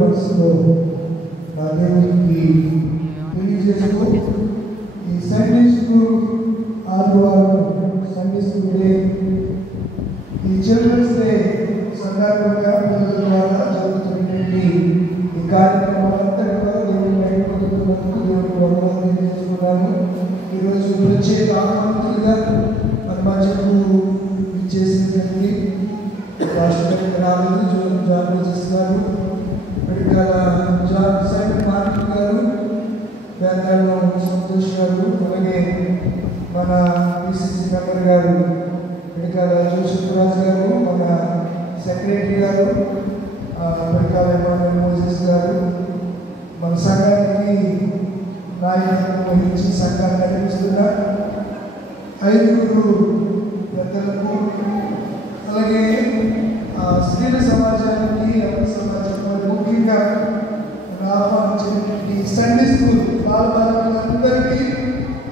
మనసులో నా దేవునికి తెలియజేస్తూ ఈ సండే స్కూల్ ఆదివారం సండే స్కూల్ డే ఈ చిల్డ్రన్స్ డే సందర్భంగా పిల్లల ద్వారా జరుగుతున్నటువంటి ఈ కార్యక్రమాలంతా కూడా దేవునికి వందనాలు చేసుకున్నాను. ఈరోజు ప్రత్యేక ఆహ్వానితులుగా మన మధ్యకు చేసినటువంటి రాష్ట్రపతి రాలేదు జాగ్రత్త మార్కెట్ గారు, బెంగాల్లో సంతోష్ గారు, అలాగే మన పిసిసి మెంబర్ గారు పిడికాల జోసెఫ్ రాజు గారు, మన సెక్రటరీ గారు పిడికాల మోసెస్ గారు, మన సంఘానికి నాయకత్వం వహించి సంఘాన్ని నడిపిస్తున్న 5 పెద్దలకు, అలాగే స్త్రీల సమాజానికి అన్ని సమాజానికి ముఖ్యంగా ఆహ్వానించినటువంటి సండే స్కూల్ బాలబాలికలందరికీ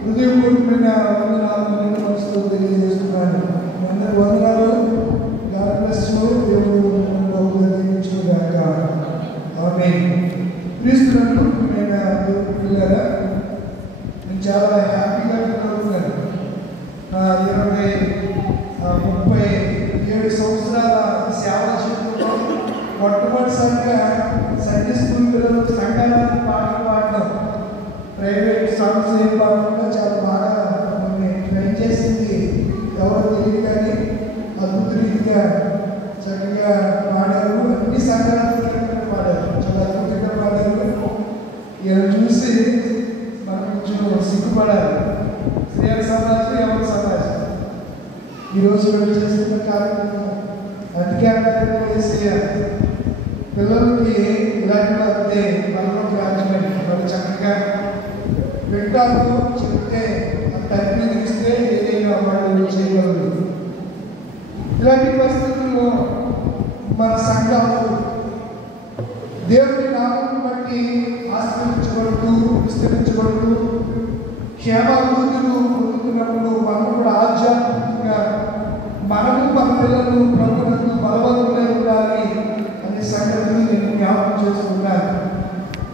హృదయపూర్వకమైన వందనాలను మనసులో తెలియజేస్తున్నాను. అందరి వందనాలు. God bless you. దేవుడు దీవించుగాక. ఆమేన్. క్రీస్తునందు ప్రియమైన దేవుని పిల్లలారా, నేను చాలా హ్యాపీగా ఉన్నాను. నా 37 సంవత్సరాల సేవా జీవితంలో మొట్టమొదటిసారిగా సండే స్కూల్ పిల్లలు సంఘానికి పాటలు పాడడం, ప్రైవేట్ సాంగ్స్ ఏం పాడకుండా చాలా బాగా ట్రైన్ చేసింది ఎవరో తెలియదు కానీ అద్భుత రీతిగా చక్కగా పాడారు. అన్ని సంఘాలకు పాడారు, చాలా అద్భుతంగా పాడారు. ఇలా చూసి మనం కొంచెం సిగ్గుపడాలి. స్త్రీల సమాజం, ఎవరి సమాజం ఈరోజు చేస్తున్న కార్యక్రమం అధికారంగా చేసేయాలి. పిల్లలకి ఇలాంటి వస్తే మనలోకి రాజ్యమని వాళ్ళు చక్కగా వింటారు. చెప్తే తల్లి ఇస్తే ఏదైనా వాళ్ళు చేయగలరు. ఇలాంటి పరిస్థితుల్లో మన సంఘాలు దేవుని నామం బట్టి ఆశ్రయించబడుతూ విస్తరించబడుతూ క్షేమాభివృద్ధులు పొందుతున్నప్పుడు మనం కూడా ఆధ్యాత్మికంగా మనము మన పిల్లలు ప్రభువులకు బలవంతులై ఉండాలి అనే సంగతిని నేను జ్ఞాపకం చేసుకున్నాను.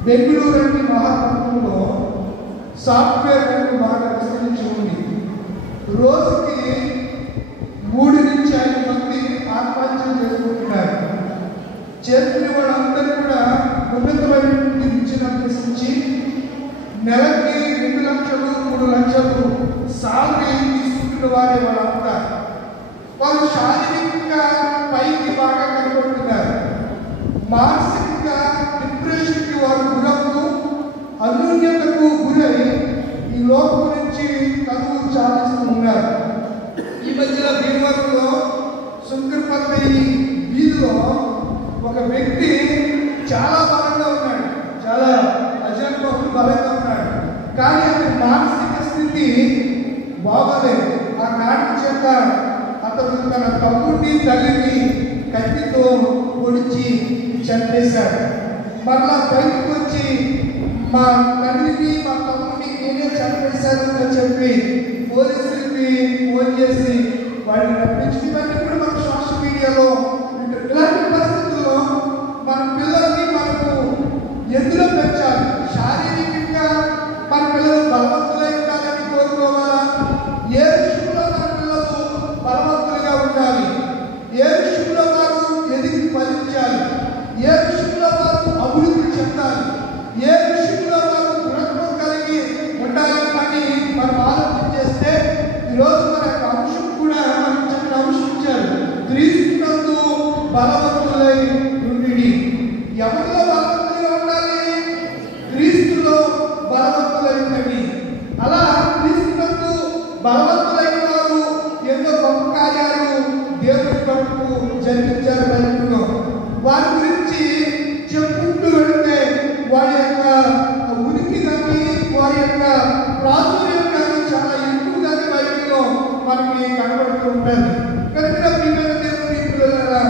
బెంగళూరు అంటే మహానగరంలో సాఫ్ట్వేర్ రంగం బాగా విస్తరించి ఉంది. రోజుకి 3 నుంచి 5 మంది ఆత్మహత్యలు చేసుకుంటున్నారు. చేసుకునే వాళ్ళందరూ కూడా ఉన్నతమైనటువంటి విద్యను అభ్యసించి నెలకి 2 లక్షలు 3 లక్షలు సాలరీ తీసుకుంటున్న వారే వాళ్ళంతా. వాళ్ళు శారీరకంగా పైకి బాగా కనబడుతున్నారు, మానసికంగా డిప్రెషన్కి వారు గురవుతూ అన్యోన్యతకు గురై ఈ లోకం నుంచి కనువు చాలిస్తూ ఉన్నారు. ఈ మధ్యలో భీమవరంలో శంకరపల్లి వీధిలో ఒక వ్యక్తి చాలా బలంగా ఉన్నాడు, చాలా అజంబహులు బలంగా ఉన్నాడు. కానీ అతని మానసిక స్థితి బాగోలేదు. ఆ కారణం చేత అతను తన తమ్ముడిని తల్లిని కత్తితో పొడిచి చంపేశాడు. మరలా బయటకు వచ్చి మా తల్లిని మా తమ్ముడిని నేనే చంపేశాను అని చెప్పి పోలీసులకి ఫోన్ చేసి వాడిని రప్పించుకుని కూడా మన సోషల్ మీడియాలో ఇలాంటి పరిస్థితుల్లో మన పిల్లల్ని మనకు ఎందులో పెంచాలి? శారీరకంగా మన పిల్లలు బలవంతులై ఉండాలని కోరుకోవాలా? ఏ విషయంలో మన పిల్లలు బలవంతులుగా ఉండాలి? ఏ విషయంలో వారు ఎదిగి ఫలించాలి? ఏ విషయంలో వారు అభివృద్ధి చెందాలి? ఏ విషయంలో వారు దృఢత్వం కలిగి ఉండాలి అని మనం ఆలోచన చేస్తే ఈరోజు మన అంశం కూడా మనకు చక్కని అంశం ఇచ్చారు. క్రీస్తునందు బలవంతులై ఉండి. ఎవరిలో బలవంతులుగా ఉండాలి? క్రీస్తులో బలవంతులై ఉండండి. అలా క్రీస్తునందు బలవంతులైన వారు ఎన్నో గొప్ప కార్యాలు దేవుని కొరకు జరిగించారు బైబిల్లో. వారి గురించి చెప్పుకుంటూ వెళితే వారి యొక్క ఉనికి కానీ వారి యొక్క ప్రాచుర్యం కానీ చాలా ఎక్కువగానే బైబిల్లో మనకి కనబడుతూ ఉంటుంది. కనుక ప్రియమైన దేవుని పిల్లలారా,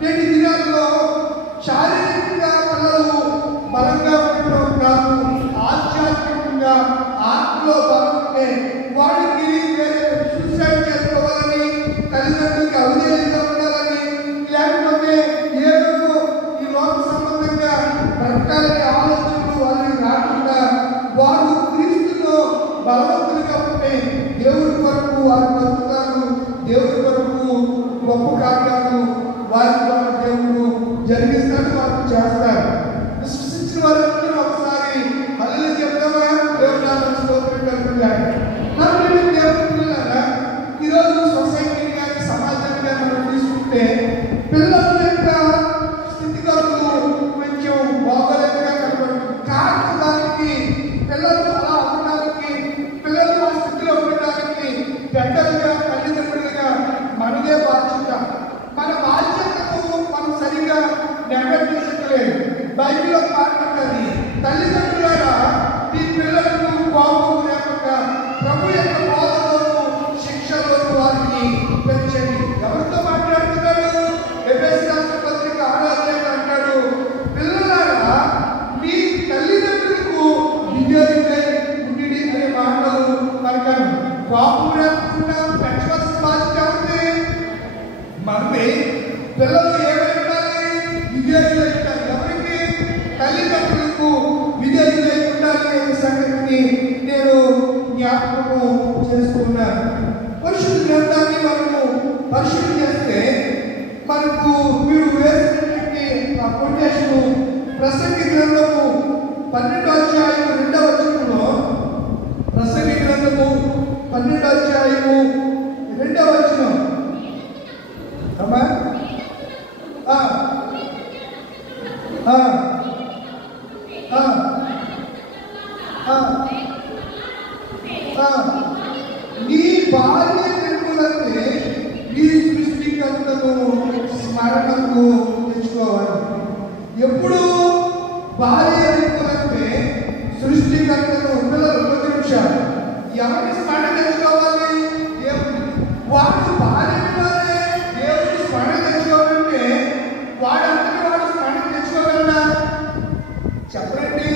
నేటి దినాల్లో శారీరకంగా పిల్లలు బలంగా ఉండటం కాదు, ఆధ్యాత్మికంగా ఆత్మలో బలం ఉంటే వాడికి సూసైడ్ చేసుకోవాలని, తల్లిదండ్రులకి అవిధేయంగా ఉండాలని, లేకపోతే ఏదో ఈ లోక సంబంధంగా చేస్తారు. సృష్టించిన వారందరూ ఒకసారి హల్లెలూయా చెప్తామా? దేవుని నామమునకు స్తోత్రం కలుగుగాక. దేవుని పిల్లలారా, ఈరోజు సొసైటీని కానీ సమాజాన్ని కానీ మనం తీసుకుంటే పిల్లల యొక్క స్థితిగతులు కొంచెం బాగోలేదుగా కనబడుతుంది. కారణం దానికి పిల్లలు అలా ఉండడానికి, పిల్లలు ఆ స్థితిలో ఉండడానికి పెద్దలుగా తల్లిదండ్రులుగా మనదే బాధ్యత. మన బాధ్యతను మనం సరిగా నెరవేర్చలేదు. బైబిల్లో మాట్లాడుతుంది, తల్లిదండ్రులారా మీ పిల్లలకు కోపం లేకుండా ప్రభు యొక్క బోధలోను శిక్షలోను వారిని పెంచండి. ఎవరితో మాట్లాడుతున్నాడు? ఎఫెసీ రాసిన పత్రిక 6వ అధ్యాయం అంటాడు, పిల్లలారా మీ తల్లిదండ్రులకు విధేయులై ఉండి అనే మాటలు మనకు కోపం లేకుండా పెంచవలసిన బాధ్యత ఉంది మనమే. పిల్లలు ఏమై ఉండాలి? విధేయులై ఉండాలి. ఎవరికి? తల్లిదండ్రులకు విధేయులై ఉండాలి అనే సంగతిని నేను జ్ఞాపకము చేస్తున్నాను. పరిశుద్ధ గ్రంథాన్ని మనము పరిశుద్ధి చేస్తే మనకు మీరు వేసినటువంటి ఆ కొటేషన్ ప్రసంగి గ్రంథము 12వ అధ్యాయము 2వ వచనంలో, ప్రసంగి గ్రంథము 12వ అధ్యాయము 2వ వచనం అమ్మా నీ భార్య నిర్మూలతే నీ సృష్టికర్తను స్మరణకు తెచ్చుకోవాలి. ఎప్పుడు భార్య నిర్మూలతే సృష్టికర్తను, పిల్లలు 1 నిమిషాలు, ఎవరిని స్మరణ తెచ్చుకోవాలి? వాడు భార్య దేవుడిని స్మరణ తెచ్చుకోవాలంటే వాడంతటి వాడు స్మరణ తెచ్చుకోగలరా? చెప్పండి.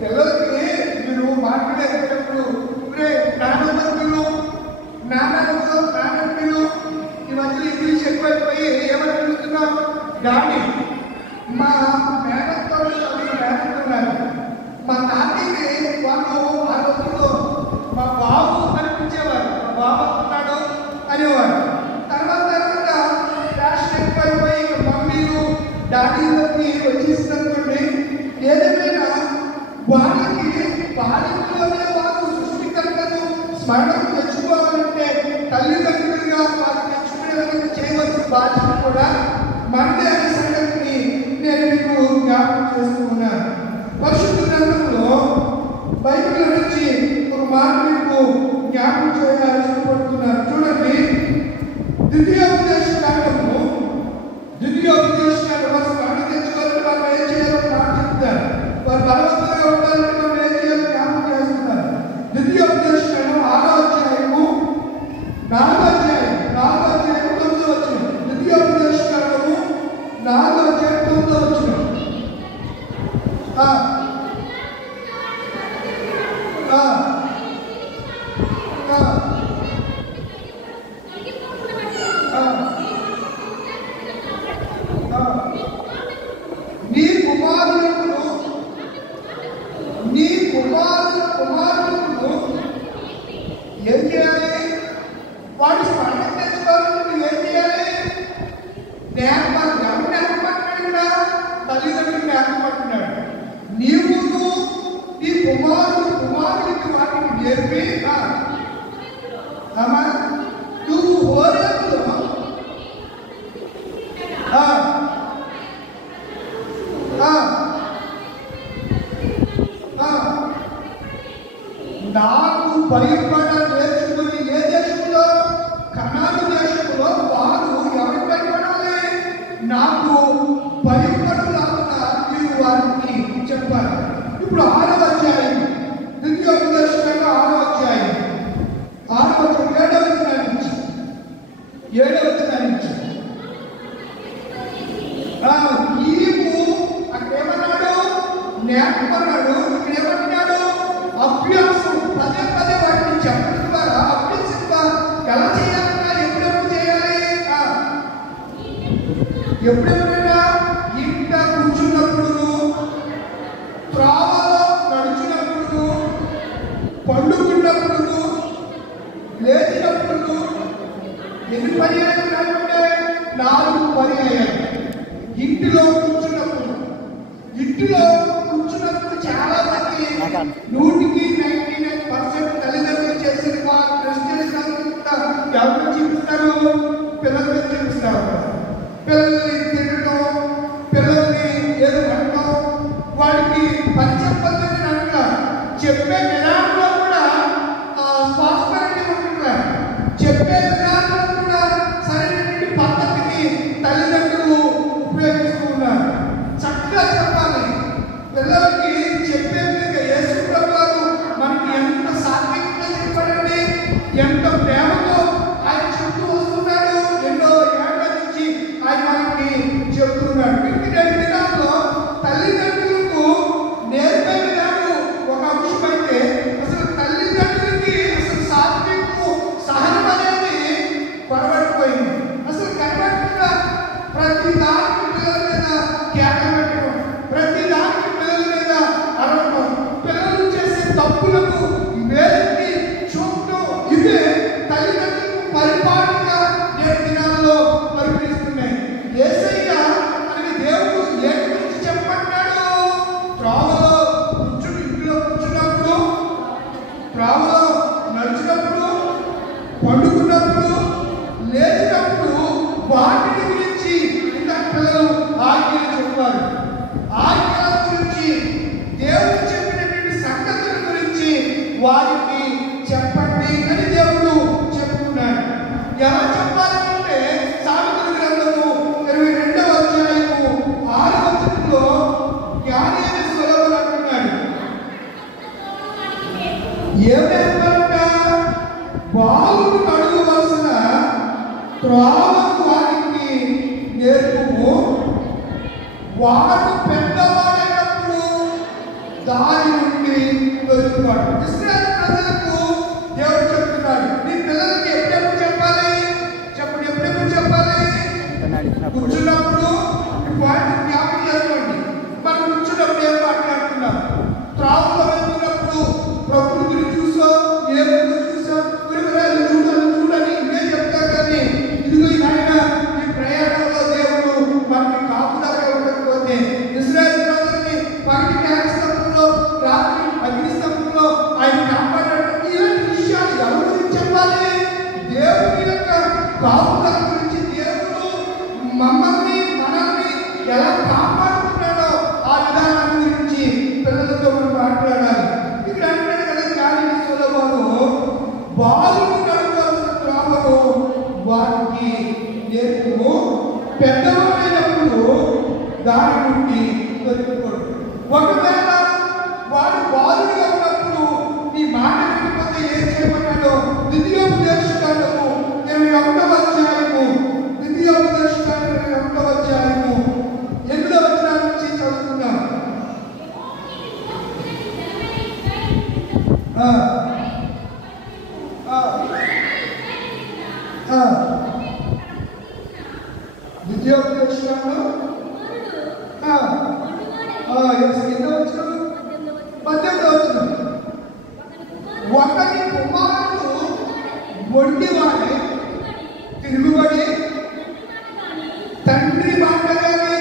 పిల్లలకి మీరు మాట్లాడేటప్పుడు నాన్నమ్మలు ఈ మధ్యలో ఇంగ్లీష్ ఎక్కువైపోయి ఏమని అడుగుతున్నాం? డాడీ. మా మేనత్తలు మేనత్తున్నారు. మా తాతయ్యకి వాళ్ళు ఆ రోజుల్లో మా బాబు అనిపించేవారు. మా బాబు ఉన్నాడు అనేవారు. తర్వాత ఫ్యాషన్ ఎక్కువైపోయి మమ్మీలు డాడీలకి వచ్చేసినటువంటి ఏదేమైనా వాళ్ళకి బాల్యంలోనే వాళ్ళు సృష్టికర్తను స్మరణకు తెచ్చుకోవాలంటే తల్లిదండ్రులుగా వాళ్ళు తెచ్చుకునే విధంగా చేయవలసిన బాధ్యత కూడా మనదే అనే సంగతిని నేను మీకు జ్ఞాపకం చేసుకున్నాను. పరిశుద్ధ గ్రంథంలో బైబిల్ నుంచి ఒక మాట మీకు జ్ఞాపకం చేయాలని ఇష్టపడుతున్నాను. చూడండి, ద్వితీయోపదేశ కాండము వారు స్మరణ తెచ్చుకోవాలంటే వాళ్ళు ఏం చేయాలని మాట చెప్తారు. వారు బలవంతంగా ఉండాలంటే మనం ఏం చేయాలని జ్ఞాపకం చేస్తున్నారు. ద్వితీయోపదేశ కాండం 6వ అధ్యాయము 4వ అధ్యాయం 9వ వచనం. ద్వితీయోపదేశ కాండము 4వ అధ్యాయం 9వ వచనం. నీ కుమారులకు ఏం చేయాలి? వాడు స్మరణ తెచ్చుకోవాలంటే నువ్వు ఏం చేయాలి? జ్ఞాపకాలు. ఎవరు జ్ఞాపకపడుతున్నాడు? ఇక్కడ తల్లిదండ్రులు జ్ఞాపకపడుతున్నాడు. నీవు నీ కుమారుడికి వాటిని నేర్పి నువ్వు హోరేబులో నాకు భయపడ నేర్చుకుని ఏ దేశంలో? కనాను దేశంలో వారు ఎవరికి భయపడాలి? నాకు భయపడలాగా మీరు వారికి చెప్పాలి. ఇప్పుడు 6వ అధ్యాయం ద్వితీయోపదేశ కాండం 6వ అధ్యాయం 7వ వచనం నుంచి నీవు అక్కడేమన్నాడు? నేర్పన్నాడు. ఇక్కడ ఏమంటున్నాడు? అభ్యాసం. పదే పదే వాటిని చెప్పడం ద్వారా అభ్యసింప ఎలా చేయాలన్నా ఎప్పుడెప్పుడు చేయాలి? ఎప్పుడెప్పుడైనా ఇంట కూర్చున్నప్పుడు, త్రావలో నడుచున్నప్పుడు, పండుకున్నప్పుడు, లేచినప్పుడు. ఎన్ని పర్యాయాలు కాకుండా 4 పర్యాయాలు. ఇంటిలో కూర్చున్నప్పుడు చెప్పే విధానంలో కూడా స్పాన్సిబిలిటీ ఉంటున్నారు. చెప్పే విధానంలో కూడా సరైనటువంటి పద్ధతిని తల్లిదండ్రులు ఉపయోగిస్తూ ఉన్నారు. చక్కగా చెప్పాలి పిల్లలకి. చెప్పే విధంగా యేసు ప్రభువు మనకి ఎంత సాత్వికంగా చెప్పాడండి, ఎంత ప్రేమతో ఆయన చెప్తూ వస్తున్నాడు. ఎన్నో ఏళ్ల నుంచి ఆయన మనకి చెప్తున్నాడు. వీటి దినాల్లో తల్లిదండ్రులకు నేర్పే విధానం ఒక అంశం అయితే, అసలు తల్లిదండ్రులకి అసలు సాత్వికము సహనం అనేది పొరబడిపోయింది. అసలు కనబడకుండా ప్రతి దానికి పిల్లల మీద కేక పెట్టడం, ప్రతి దానికి పిల్లల మీద అరవడం, పిల్లలు చేసే తప్పులకు వేలకి చూపడం, ఇవే తల్లిదండ్రులకు పరిపాలనగా నేటి దినాల్లో పరిగణిస్తున్నాయి. యేసయ్య మనకి దేవుడు ఏ గురించి చెప్పమంటాడు? త్రోవలో ఇంట్లో కూర్చున్నప్పుడు, త్రోవలో నడిచినప్పుడు, పండుకున్నప్పుడు, లేచినప్పుడు వాటిని గురించి ఇంత పిల్లలు ఆజ్ఞలు చెప్పారు. ఆజ్ఞల గురించి, దేవుడు చెప్పినటువంటి సంగతుల గురించి వారికి చెప్పండి అని దేవుడు చెప్తున్నాడు. ఎలా చెప్పాలంటే సామెతల గ్రంథము 22వ అధ్యాయము 6వ వచనంలో జ్ఞాని అయిన సొలొమోను అంటున్నాడు. ఏమేమంట? బాలుడు నడవవలసిన త్రోవను వారికి నేర్పుము, వాడు పెద్దవాడైనప్పుడు దాని నుండి దొరుకుతాడు. ఇశ్రాయేలు ప్రజలకు దేవుడు చెప్తున్నాడు, నీ పిల్లలకి ఎప్పుడెప్పుడు చెప్పాలి? ఎప్పుడెప్పుడు చెప్పాలి? కూర్చున్నప్పుడు. వాటిని జ్ఞాపకం చేసుకోండి. మనం కూర్చున్నప్పుడు ఏం మాట్లాడుతున్నాం? త్రావులో వెళ్తున్నప్పుడు ప్రకృతిని చూసో, ఏదో చూసో, చూడని ఇవే చెప్తారు. కానీ ఇదిగో ఆయన ఈ ప్రయాణంలో దేవుడు మనకి కాపుదలగా ఉండకపోతే, ఇశ్రాయేలు ప్రజల్ని పగటి అగ్నిస్తంభంలో, రాత్రి అగ్నిస్తంభంలో ఆయన కాపాడడం, ఇలాంటి విషయాలు ఎవరి గురించి చెప్పాలి? దేవుడి యొక్క కాపుదల గురించి, దేవుడు మనల్ని ఎలా కాపాడుతున్నాడో ఆ విధానం గురించి పిల్లలతో మనం మాట్లాడాలి. ఇక్కడ అంటాడు కదా జ్ఞాని అయిన సొలొమోను, బాలుడు నడవవలసిన త్రోవను వారికి నేర్పుము, పెద్దవాడైనప్పుడు దాని నుండి దొరికిపోడు. ఒకవేళ వాడు బాలుడిగా ఉన్నప్పుడు నీ మాట వినకపోతే ఏం చేయమన్నాడో ద్వితీయోపదేశకాండము 21వ అధ్యాయము 21వ అధ్యాయము 8వ వచనం నుంచి చదువుకుందాం. ద్వితీయోపదేశకాండం 18వ వచనం. ఒకని కుమారుడు మొండివాడే తిరుగుబడి తండ్రి మాట కానీ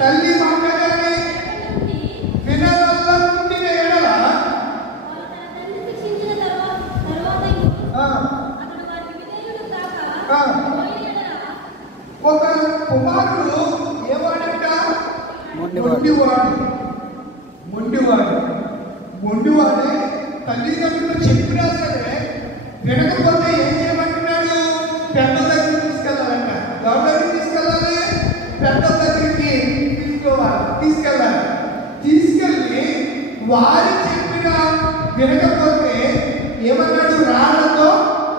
తల్లి మాట కానీ వినవలనుండిన ఎడల ఒక కుమారుడు ఏవాడంట? మొండివాడే. తల్లిదండ్రులు చెప్పినా సరే వినకపోతే ఏం చేయమంటున్నాడు? పెద్ద దగ్గరికి తీసుకెళ్ళాలంట. ఎవరి దగ్గరికి తీసుకెళ్ళాలి? పెద్ద దగ్గరికి తీసుకెళ్ళాలి. తీసుకెళ్ళి వారి చెప్పిన వినకపోతే ఏమన్నాడు? రాళ్లతో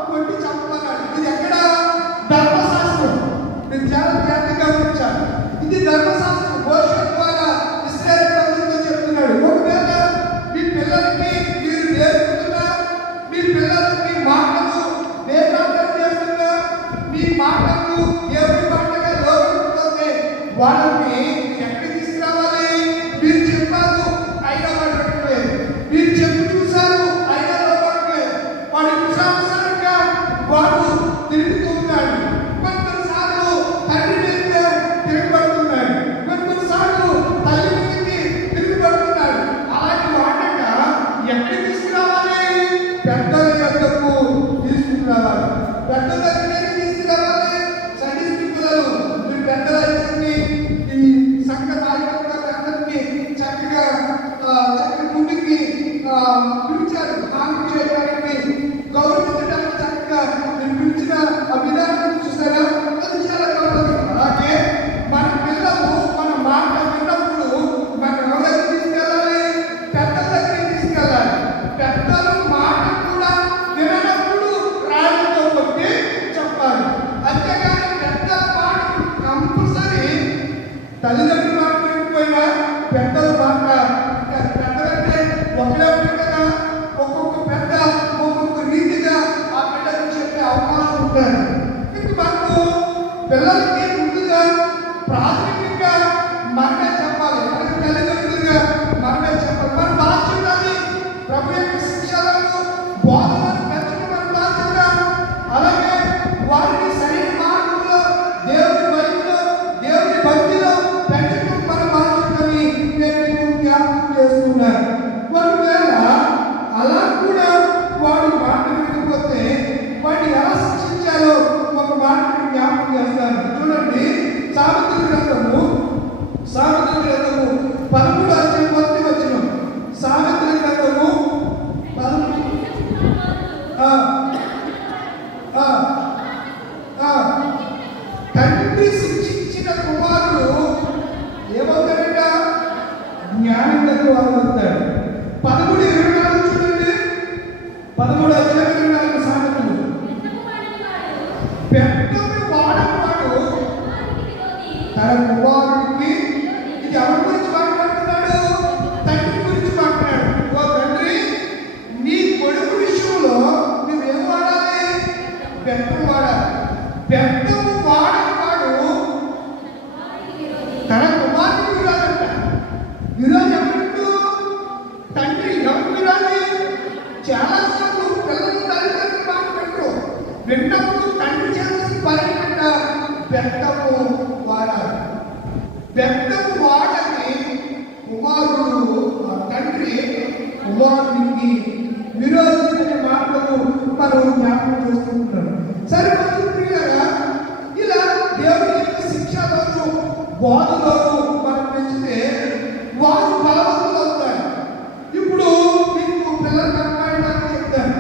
కొట్టి చంపమన్నాడు. ఇది ఎక్కడ? ధర్మశాస్త్రం. మీరు చాలా జాగ్రత్తగా గమనించాలి. ఇది ధర్మశాస్త్రం. భవిష్యత్ ద్వారా ఇశ్రాయేలు ప్రజలతో చెప్తున్నాడు. ఒకవేళ మీ పిల్లలకి మీరు నేర్పుతున్నా, మీ పిల్లలకి మాటలు వేదాంతం చేస్తున్నా, మీ మాటలు దేవుడి మాటగా లోపలిపోతే వాళ్ళని ఎక్కడికి తీసుకురావాలి? మీరు చెప్పారు అయినా వాళ్ళు పెట్టలేదు, మీరు చెప్పి చూశారు అయినా పిలిచారు హామీ చేయడానికి, గౌరవించడానికి చక్కగా మీరు పిలిచిన ఆ విధానం చూసారా, అది చాలా గొప్పది. అలాగే మన పిల్లలు మన మాట విన్నప్పుడు మనం ఎవరికి తీసుకెళ్ళాలి? పెద్దల దగ్గరికి తీసుకెళ్ళాలి. పెద్దల మాట కూడా విననప్పుడు రాళ్ళతో కొట్టి చెప్పాలి. అంతేగాని పెద్ద మాట కంపల్సరీ తల్లిదండ్రుల మాట వినకపోయినా పెద్దల మాట, పెద్దలంటే ఒకటే ఉంటుంది కదా, ఒక్కొక్క పెద్ద ఒక్కొక్క రీతిగా ఆ బిడ్డకు చెప్పే అవకాశం ఉంటుంది. ఇంక మనకు పిల్లలకి ముందుగా ప్రాథమికంగా మనమే చెప్పాలి. మనకి తల్లిదండ్రులుగా మనమే చెప్పాలి. మన బాధ్యత అది. ప్రభు యొక్క శిక్షలను బోధనను పెంచడం మన బాధ్యత. అలాగే వారిని సరైన మార్గంలో దేవుని వైపులో దేవుని భక్తిలో పెంచడం మన బాధ్యతని నేను జ్ఞాపకం చేస్తున్నాను. ఒకవేళ అలా కూడా వాడు మాట వినకపోతే వాడిని ఎలా శిక్షించాలో ఒక మాటని జ్ఞాపకం చేస్తాను. చూడండి, సామెతల గ్రంథము 13:1 సామెతల గ్రంథము తండ్రి శిక్షించిన కుమారుడు ఏమవుతాడంట? జ్ఞానం కలిగిన వాడు అవుతాడు. 13:24 చూడండి, 13:24 సామెతలు. పెద్దవి వాడవాడు తన కుమారుడికి, ఇది ఎవరి గురించి మాట్లాడుతున్నాడు? తండ్రి గురించి మాట్లాడు. ఓ తండ్రి, నీ కొడుకు విషయంలో నువ్వేం వాడాలి? పెద్దవి వాడాలి. పెద్దవి వాడవాడు తన కుమారుడికి విరాదంట. విరాజు ఎవరు? తండ్రి. ఎవరు విరాలి? చాలా సార్లు పిల్లలు తల్లిదండ్రులు మాట్లాడరు. విన్నప్పుడు తండ్రి చేసిన పని కంట పెద్దము వాడాలి. పెద్దము వాడని కుమారుడు తండ్రి కుమారుడికి విరోధించిన మాటలు మనం జ్ఞాపకం చేసుకుంటున్నాం. సరే ప్రియులారా, ఇలా దేవుని యొక్క శిక్షలోను బోధలోను మనం పెంచితే వారు బలవంతులు అవుతారు. ఇప్పుడు మీకు పిల్లలకు అమ్మాయిడానికి చెప్తాను.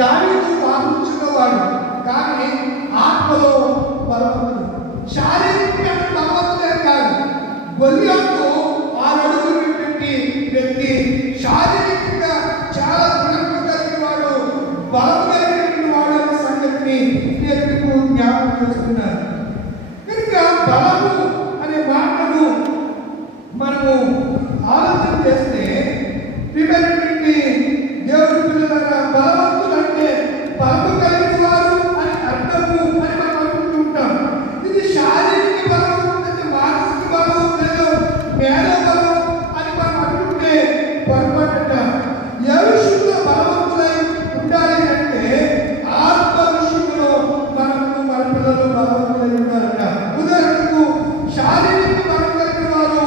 దావీదు వాదించుకున్నవాడు, కానీ ఆత్మలో బలవంతుడు. శారీరకంగా బలవంతులే కాదు. గొల్లియాతు 6 అడుగులు పెట్టి వ్యక్తి శారీరకంగా చాలా గుణము కలిగిన వాడు, బలం కలిగిన వాడు అనే సంగతిని నేను జ్ఞాపకం చేస్తున్నారు. కనుక బలము అనే మాటను మనము ఆలోచన చేస్తే ప్రియమైనటువంటి దేవుడి పిల్లల బలవంతులు అంటే బలము కలిగిన వారు అని అర్థము అని మనం అనుకుంటుంటాం. ఇది శారీరక బలం అంటే మానసిక బలం లేదా మేధో బలం అని మనం అనుకుంటే పొరపాటు. ఏ విషయంలో బలవంతులై ఉండాలి అంటే ఆత్మ విషయంలో మనకు మన పిల్లలు బలవంతులై ఉంటారట. ఉదాహరణకు శారీరక బలం కలిగిన వారు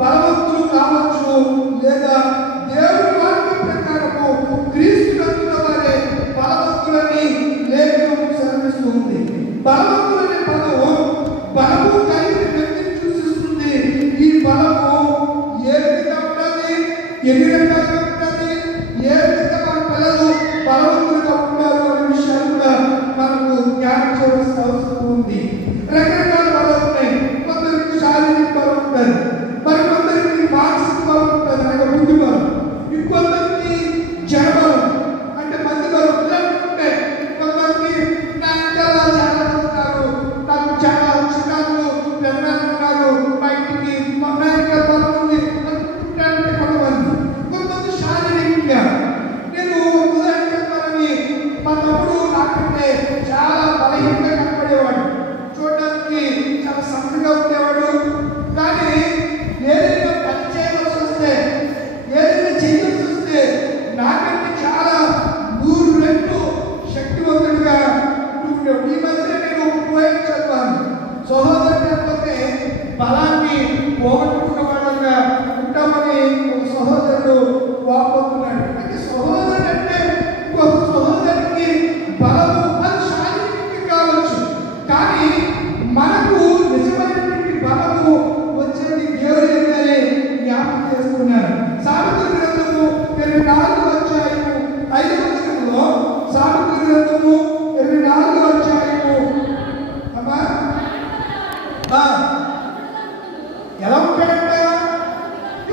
బలవంతులు కావచ్చు, లేదా దేవుడి వాక్య ప్రకారము క్రీస్తునందున వారే బలవంతులని లేఖనం సెలవిస్తుంది. బలవంతులనే పదము బలము కలిగిన వ్యక్తిని సూచిస్తుంది. ఈ బలము ఏ విధంగా ఉండాలి, ఎన్ని రకాలుగా ఉండాలి, ఏ విధంగా మన పిల్లలు బలవంతులుగా ఉంటారు అనే విషయాలు కూడా మనకు జ్ఞానం చేయవలసిన అవసరం ఉంది. రకరకాల బలం ఉన్నాయి. కొందరికి శారీరక బలం ఉంటుంది, మరి కొందరికి మానసిక బలం ఉంటుంది, అనగా బుద్ధి బలం. ఇంకొందరికి జనబలం అంటే మంది బలం ఉంటాయి. కొందరికి చాలా ఉన్నారు, నాకు చాలా చిన్నాలు పెద్దలు ఉన్నారు, బయటికి అమెరికా బలం ఉంది అనుకుంటారంటే కొంతమంది.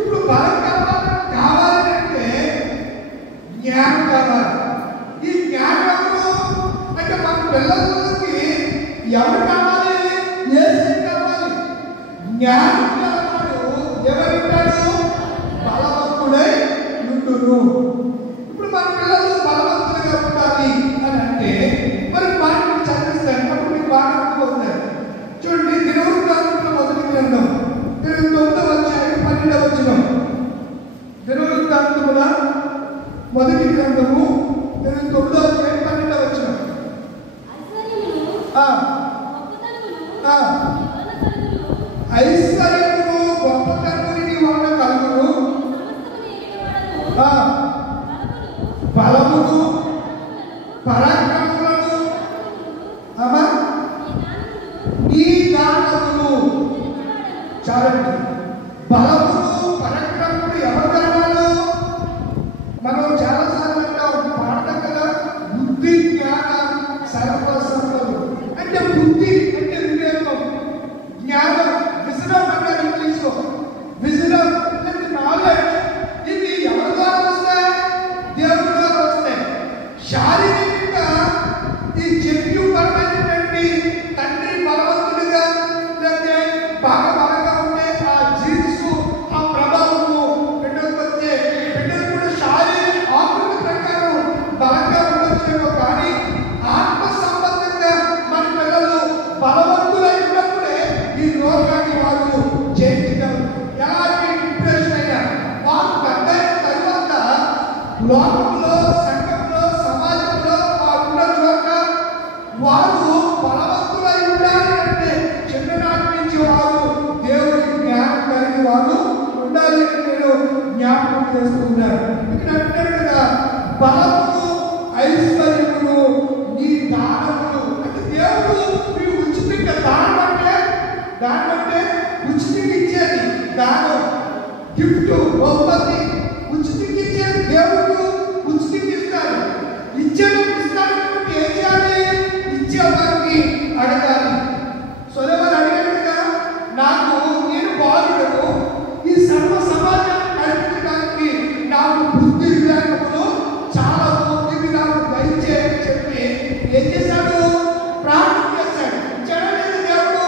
ఇప్పుడు బలం కావాలి అంటే జ్ఞానం కావాలి. ఈ జ్ఞానము అంటే మన పిల్లలకి ఎవరు కావాలి? యేసు కావాలి. జ్ఞానం కావాలి. ఎవరుంటాడు? బలవంతుడై ఉండును. ఇప్పుడు మన పిల్లలు బలవంతులుగా ఉండాలి అని అంటే మరి వాటిని చదివిస్తాను. అప్పుడు మీకు బాగా అర్థమవుతారు. చూడండి, దినవృత్తాంతంలో మొదటి గ్రంథం 9వ అధ్యాయం 12వ వచనం. దినవృత్తాంతముల మొదటి గ్రంథము 9వ అధ్యాయం 12వ వచనం. ఐశ్వర్యము గొప్పతనము నీ వలన కలుగును, బలమును పరాక్రమములను ఈ దానములు. చాలండి. బలమును పరాక్రమములు ఎవరు కావాలి? మనం చాలాసార్లు అంటాం, పాడతాం కదా, బుద్ధి జ్ఞాన సర్వసంపదలు. అంటే బుద్ధి అంటే వివేకం, జ్ఞానం విజడం అంటారు ఇంగ్లీష్లో. విజడం అంటే నాలెడ్జ్. ఇది ఎవరి ద్వారా వస్తాయి? దేవుడి ద్వారా వస్తాయి. శారీరకంగా ఈ చెట్టు పరమైనటువంటి తండ్రి బలవంతుడిగా లేకపోతే బాగా బలంగా ఉంటే ఆ జీన్స్ ఆ ప్రభావము బిడ్డలకు వచ్చే బిడ్డలు కూడా శారీరక ఆకృతి ప్రకారం బలంగా ఉండొచ్చేమో, కానీ ఆత్మ సంబంధంగా మన పిల్లలు బలవంతులై ఉన్నప్పుడే ఈ లోకాన్ని వారు జయించగలరు. ఎలాంటి ఇంప్రెషన్ అయినా వారు పెద్ద తర్వాత లోకంలో సంఘంలో సమాజంలో ఉన్న చోట వారు బలవంతులై ఉండాలి అంటే చిన్ననాటి నుంచి వారు దేవుడి జ్ఞానం కలిగి వారు ఉండాలి అని నేను జ్ఞాపకం చేస్తున్నారు. ఇక్కడ అంటాడు కదా, బలమును ఐశ్వర్యమును నీ దానములు. అంటే దేవుడు నీవు ఉచితంగా దానం అంటే ఉచితంగా ఇచ్చేది దానం, గిఫ్ట్, బహుమతి ఉచితంగా ఇచ్చేది. దేవుడు ఉచితంగా ఇస్తాడు. ఇచ్చేటప్పుడు ఇస్తాడు కాబట్టి ఏం చేయాలి? ఇచ్చేవారికి అడగాలి. సొలొమోను అడిగాడు కదా, నేను బాలుడను, ఈ సర్వ సమాజాన్ని నడిపించడానికి నాకు బుద్ధి వివేకములు చాలా ఇవి నాకు దయచేయని చెప్పి ఏం చేశాడు? ప్రార్థన చేశాడు. చెడలేదు దేవుడు.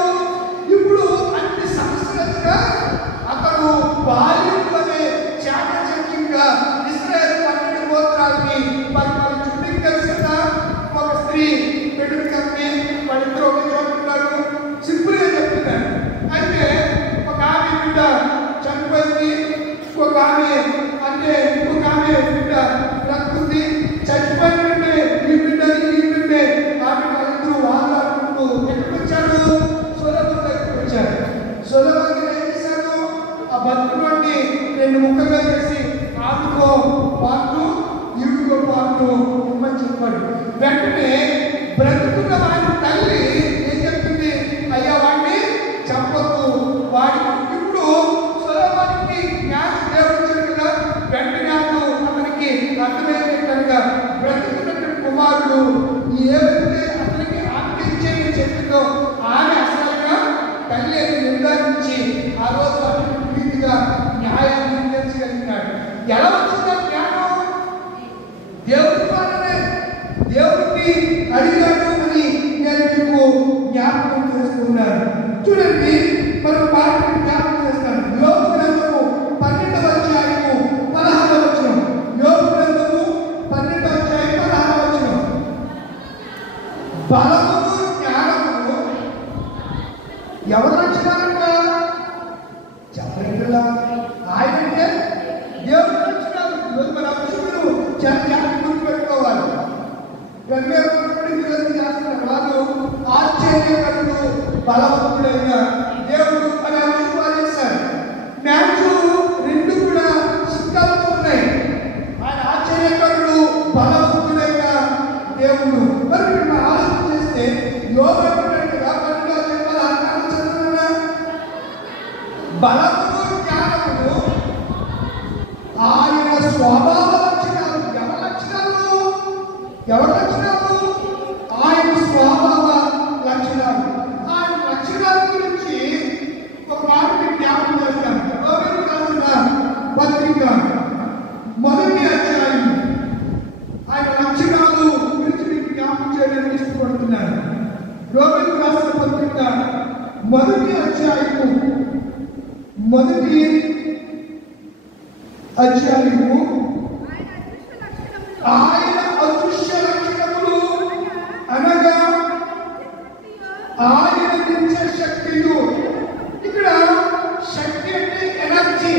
ఇప్పుడు అన్ని సంవత్సరాలుగా అతడు బాల్యంలోనే చాకచక్యంగా ఇశ్రాయేలు 12 గోత్రాలకి 10 చుట్టూ కలిసిన ఒక స్త్రీ పెళ్లి కమ్మి వాళ్ళిద్దరూ ఒక చోట ఉన్నారు. సింపుల్గా చెప్తున్నారు. అయితే ఒక ఆమె బిడ్డ చనిపోయింది, ఇంకొక ఆమె బిడ్డ రక్తుంది. చచ్చిపోయిన బిడ్డే ఈ బిడ్డే ఆమె వాళ్ళిద్దరూ వాదాడుకుంటూ ఎక్కడికి వచ్చారు? సొలొమోను దగ్గరికి వచ్చారు. సొలొమోను ఏం చేశారు? ఆ బతుకుని 2 ముక్కలుగా చేసి ఆడుకో పాటు ఈడుకో పాటు ఇమ్మని చెప్పాడు. వెంటనే బ్రతుకున్న వాడి తల్లి ఏం చెప్తుంది? అయ్యా వాడిని చెప్పొద్దు. వాడికి ఇప్పుడు సొలొమోనుకి జ్ఞానం దేవుడు కదా, వెంటనే అతనికి అర్థమయ్యేటట్టుగా బ్రతుకున్న కుమారుడు ఏదైతే అతనికి ఆజ్ఞించేది చెప్పిందో ఆమె అసలుగా తల్లి నిర్ధారించి ఆ రోజు అతనికి ప్రీతిగా న్యాయాన్ని నిర్ణయించగలిగినాడు. ఎలా వచ్చిందా జ్ఞానం? దేవుడి ద్వారానే. దేవుడిని అడిగాడు అని నేను మీకు జ్ఞాపకం చేస్తున్నాను. చూడండి, మనం పాఠం జ్ఞాపకం చేస్తాను. యోబు గ్రంథము 12వ అధ్యాయము 16వ వచనం. యోబు గ్రంథము 12వ అధ్యాయం 16వ వచనం. బలమును జ్ఞానమును ఎవరు రక్షించాలంట? చెప్పలేదా? ఆయనంటే దేవుడు రక్షించాలి. మన అభిషేకులు చాలా జాగ్రత్త గుర్తుపెట్టుకోవాలి. వాళ్ళు ఆశ్చర్యకరుడు బలవంతుడైన దేవుడు అని అభిషేకాలు. మ్యాచు 2 కూడా సిద్ధాలతో ఉన్నాయి. ఆయన ఆశ్చర్యకరుడు బలవంతుడైన దేవుడు. మరి మనం ఆలోచన చేస్తే యోబు అంటున్నట్టుగా బలమును జ్ఞానమును ఆయన స్వభావ లక్షణాలు. ఎవరి లక్షణాలు? ఆయన స్వభావ లక్షణాలు. ఆయన లక్షణాల గురించి ఒక మాట జ్ఞాపకం చేస్తాను. యోబు రాసిన పత్రిక మొదటి అధ్యాయం ఆయన లక్షణాలు గురించి మీకు జ్ఞాపకం చేయడానికి ఇష్టపడుతున్నారు. రోమిలకు రాసిన పత్రిక మొదటి అధ్యాయము ఆయన అదృశ్య లక్షణములు అనగా ఆయన నిత్య శక్తియు. ఇక్కడ శక్తి అంటే ఎనర్జీ,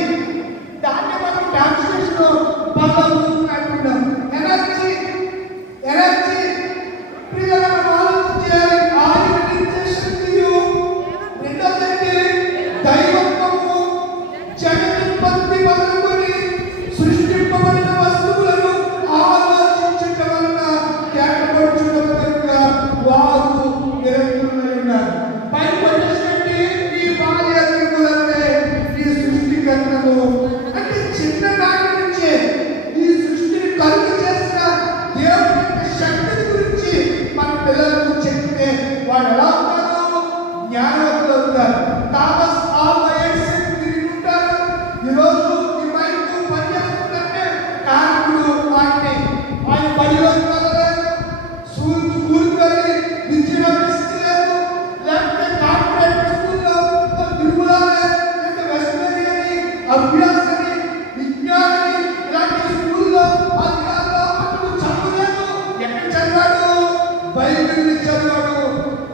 దాన్ని మనం ట్రాన్స్లేషన్ లో బలము అంటున్నాం. ఎనర్జీ ఆలోచించాలి. ఆయన నిత్య శక్తియు. రెండోదంటే దైవత్వము. జగత్తుత్పత్తి మొదలుకొని సృష్టింపబడిన వస్తువులను ఆలోచించటం వలన కేటపడుచున్న కనుక వారు నిరంతరమై ఉన్నారు. పైకి వచ్చేసరికి ఈ భార్య దేవులంటే ఈ సృష్టికర్తలు అంటే చిన్ననాటి నుంచే ఈ సృష్టిని కలుగు చేసిన దేవుని యొక్క శక్తిని గురించి మన పిల్లలకు చెప్తే వాడు ఎలా ఉంటారు? జ్ఞానవంతులు అవుతారు. థామస్ ఆల్వా ఎడిసన్ తిరిగి ఉంటారు. ఈరోజు ఈ మైక్ పనిచేస్తుందంటే కారణుడు ఆయన బడిలోకి వెళ్ళలేదు, స్కూల్కి వెళ్ళి విద్యను అభ్యసించలేదు, లేకపోతే కార్పొరేట్ స్కూల్లో తిరుగులానే లేకపోతే వెస్టనరీ అభ్యాసని విజ్ఞాని ఇలాంటి స్కూల్లో అతను చదవలేదు. ఎక్కడ చదివాడు? బైబిల్ని చదివాడు.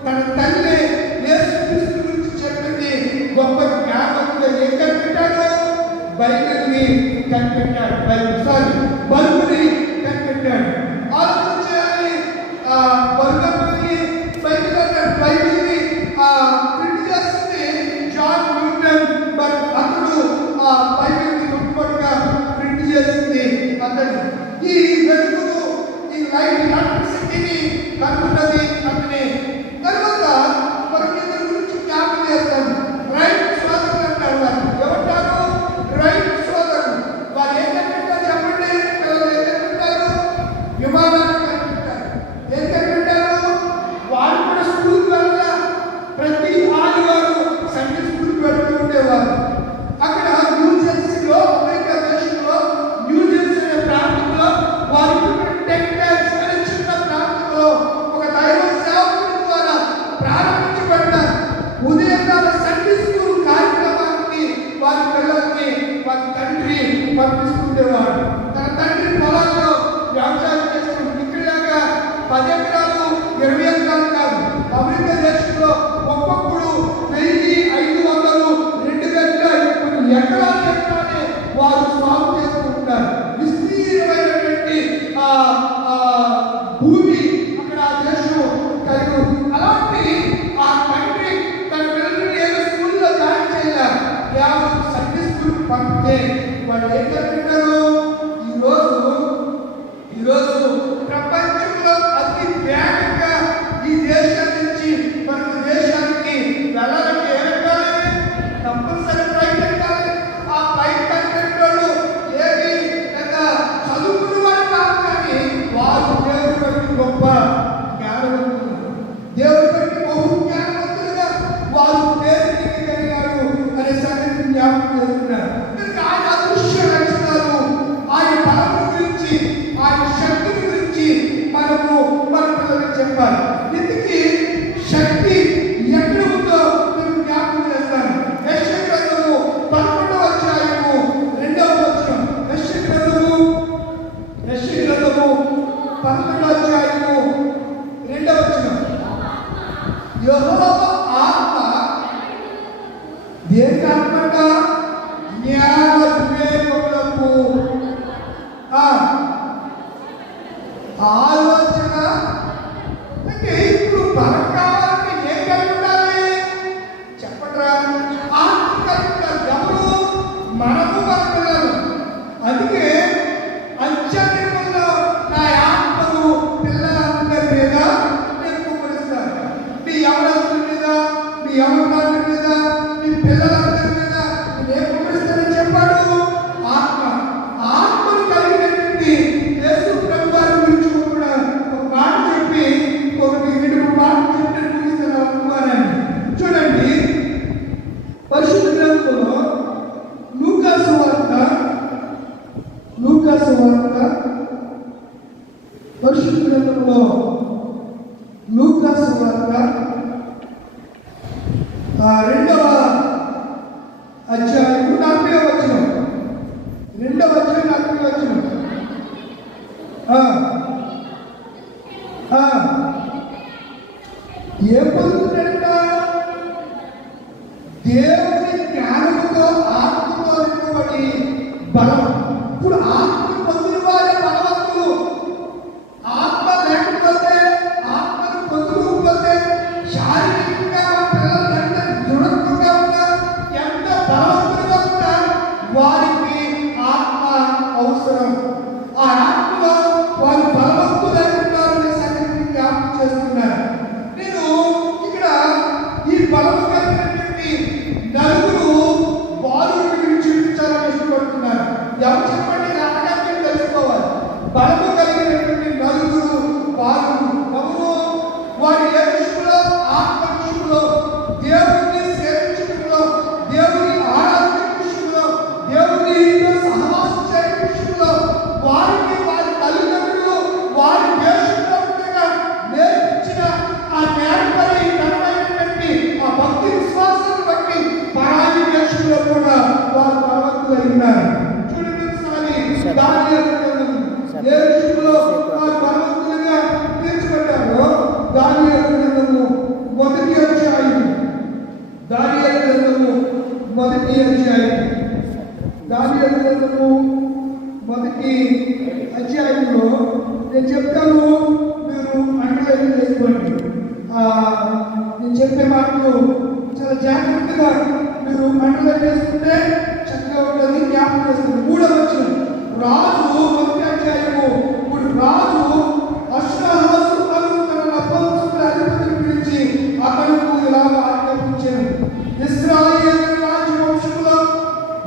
తన తల్లి యేసుక్రీస్తు గురించి చెప్పింది గొప్ప జ్ఞాపకంగా ఏం కనిపెట్టాడు? బైబిల్ని కనిపెట్టాడు. బల్బుని కనిపెట్టాడు. ఆలోచించాలి. బైబిల్ని ప్రింట్ చేస్తుంది జాన్ న్యూటన్. బట్ అతడు బైబిల్ని గొప్పగా ప్రింట్ చేసింది అతడు. ఈ వెలుగును, ఈ లైట్ ఎలక్ట్రిసిటీని కనుగొన్నది అతనే. తర్వాత మనం ఇద్దరి గురించి జ్ఞాపకం చేస్తాం. రైట్ సోదరులు అంటారు. వారు ఏమంటారు? రైట్ సోదరులు. వారు ఏం కనిపెట్టారు చెప్పండి? పిల్లలు ఏం కనిపెట్టారు? విమానాన్ని కనిపెట్టారు. ఏం కనిపెట్టారు? వాళ్ళు కూడా స్కూల్కి వెళ్ళాల. ప్రతి ఆదివారం సండే స్కూల్కి వెళ్తూ ఉండేవారు. అక్కడ న్యూజెర్సీలో, అమెరికా దేశంలో న్యూజెర్సీ అనే ప్రాంతంలో వారు టెక్టైల్స్ అనే చిన్న ప్రాంతంలో ఒక దైవ సేవకుడి ద్వారా ప్రారంభించబడిన ఉదయకాల సండే స్కూల్ కార్యక్రమానికి వారి పిల్లల్ని వారి తండ్రి పంపిస్తుండేవాడు. తన తండ్రి పొలాల్లో వ్యవసాయం చేస్తుంటే ఇక్కడలాగా 10 ఎకరాలు 20 ఎకరాలు కాదు. అమెరికా దేశంలో ఒక్కొక్కడు 1500 2000 ఎకరాలే వారు సాగు చేస్తూ ఉంటారు. విస్తీర్ణమైనటువంటి భూమి అక్కడ ఆ దేశం కలిగి ఉంది. అలాంటి ఆ తండ్రి తన పిల్లల్ని ఏదో స్కూల్లో జాయిన్ చేయాలి. కేవలం సండే స్కూల్ పంపితే వాళ్ళు ఏం కనిపెట్టారు? ఈరోజు ప్రపంచంలో అతి వేగంగా ఈ దేశం నుంచి మరొక దేశానికి వెళ్ళాలంటే ఏమంటారు? కంపల్సరీ ఫ్లైట్ ఎక్కాలి. ఆ ఫ్లైట్ కనిపెట్టాడు ఏది చదువుకున్న వాడు కాదు, కానీ వారు దేవుడి బట్టి గొప్ప జ్ఞానవంతులు, దేవుడి బట్టి బహు జ్ఞానవంతులుగా వారు పేరు కలిగారు అనే సంగతి జ్ఞాపకం చేస్తున్నారు. ఆయన అదృశ్య బలం. ఇప్పుడు ఆత్మ పొందిన వారే బలవంతులు. ఆత్మ లేకపోతే, ఆత్మను పొందుకోకపోతే శారీరకంగా పిల్లలు ఎంత దృఢంగా ఉన్నా, ఎంత బలవంతులుగా ఉన్నా వారికి ఆత్మ అవసరం. ఆ ఆత్మలో వారు బలవంతులై ఉన్నారనే సంగతిని జ్ఞాపకం చేస్తున్నారు. నేను ఇక్కడ ఈ బలము కలిగినటువంటి నలుగురు బాలుని గురించి చూపించాలని ఇష్టపడుతున్నారు. ఎవరు చెప్పండి, నాటకాన్ని తెలుసుకోవాలి. బలము కలిగినటువంటి నలుగురు బాలులు ఎవరు? వారి ఏ విషయంలో? ఆత్మ విషయంలో, దేవుడిని సేవించడంలో, దేవుని ఆరాధన విషయంలో, దేవునితో సహవాసం చేయడం విషయంలో వారికి వారి తల్లిదండ్రులు వారి దేశంలో ఉండగా నేర్పించిన ఆ నేర్పరితనమైనటువంటి ఆ భక్తి విశ్వాసాన్ని బట్టి పరాయి దేశంలో కూడా వారు బలవంతులై ఉన్నారు. చూడండి ఒకసారి దానియేలు గ్రంథం ఏ విషయంలో వారు బలవంతులుగా తీర్చబడ్డారో దానియేలు గ్రంథము మొదటి అధ్యాయం, దానియేలు గ్రంథము మొదటి అధ్యాయం, దానియేలు గ్రంథము మొదటి అధ్యాయంలో నేను చెప్తాను, మీరు అండర్లైన్ చేసుకోండి. నేను చెప్పే మాటలు చాలా జాగ్రత్తగా మీరు అండర్లైన్ చేసుకుంటే చక్కగా ఉంటుంది, జ్ఞాపకం చేస్తుంది. 3వ వచనం, రాజు మొదటి అధ్యాయము 3, రాజు అశ్వహాసు అను తన నపుంసకుల అధిపతిని పిలిచి అతనికి ఇలాగ ఆజ్ఞాపించాను, ఇశ్రాయేలు రాజవంశంలో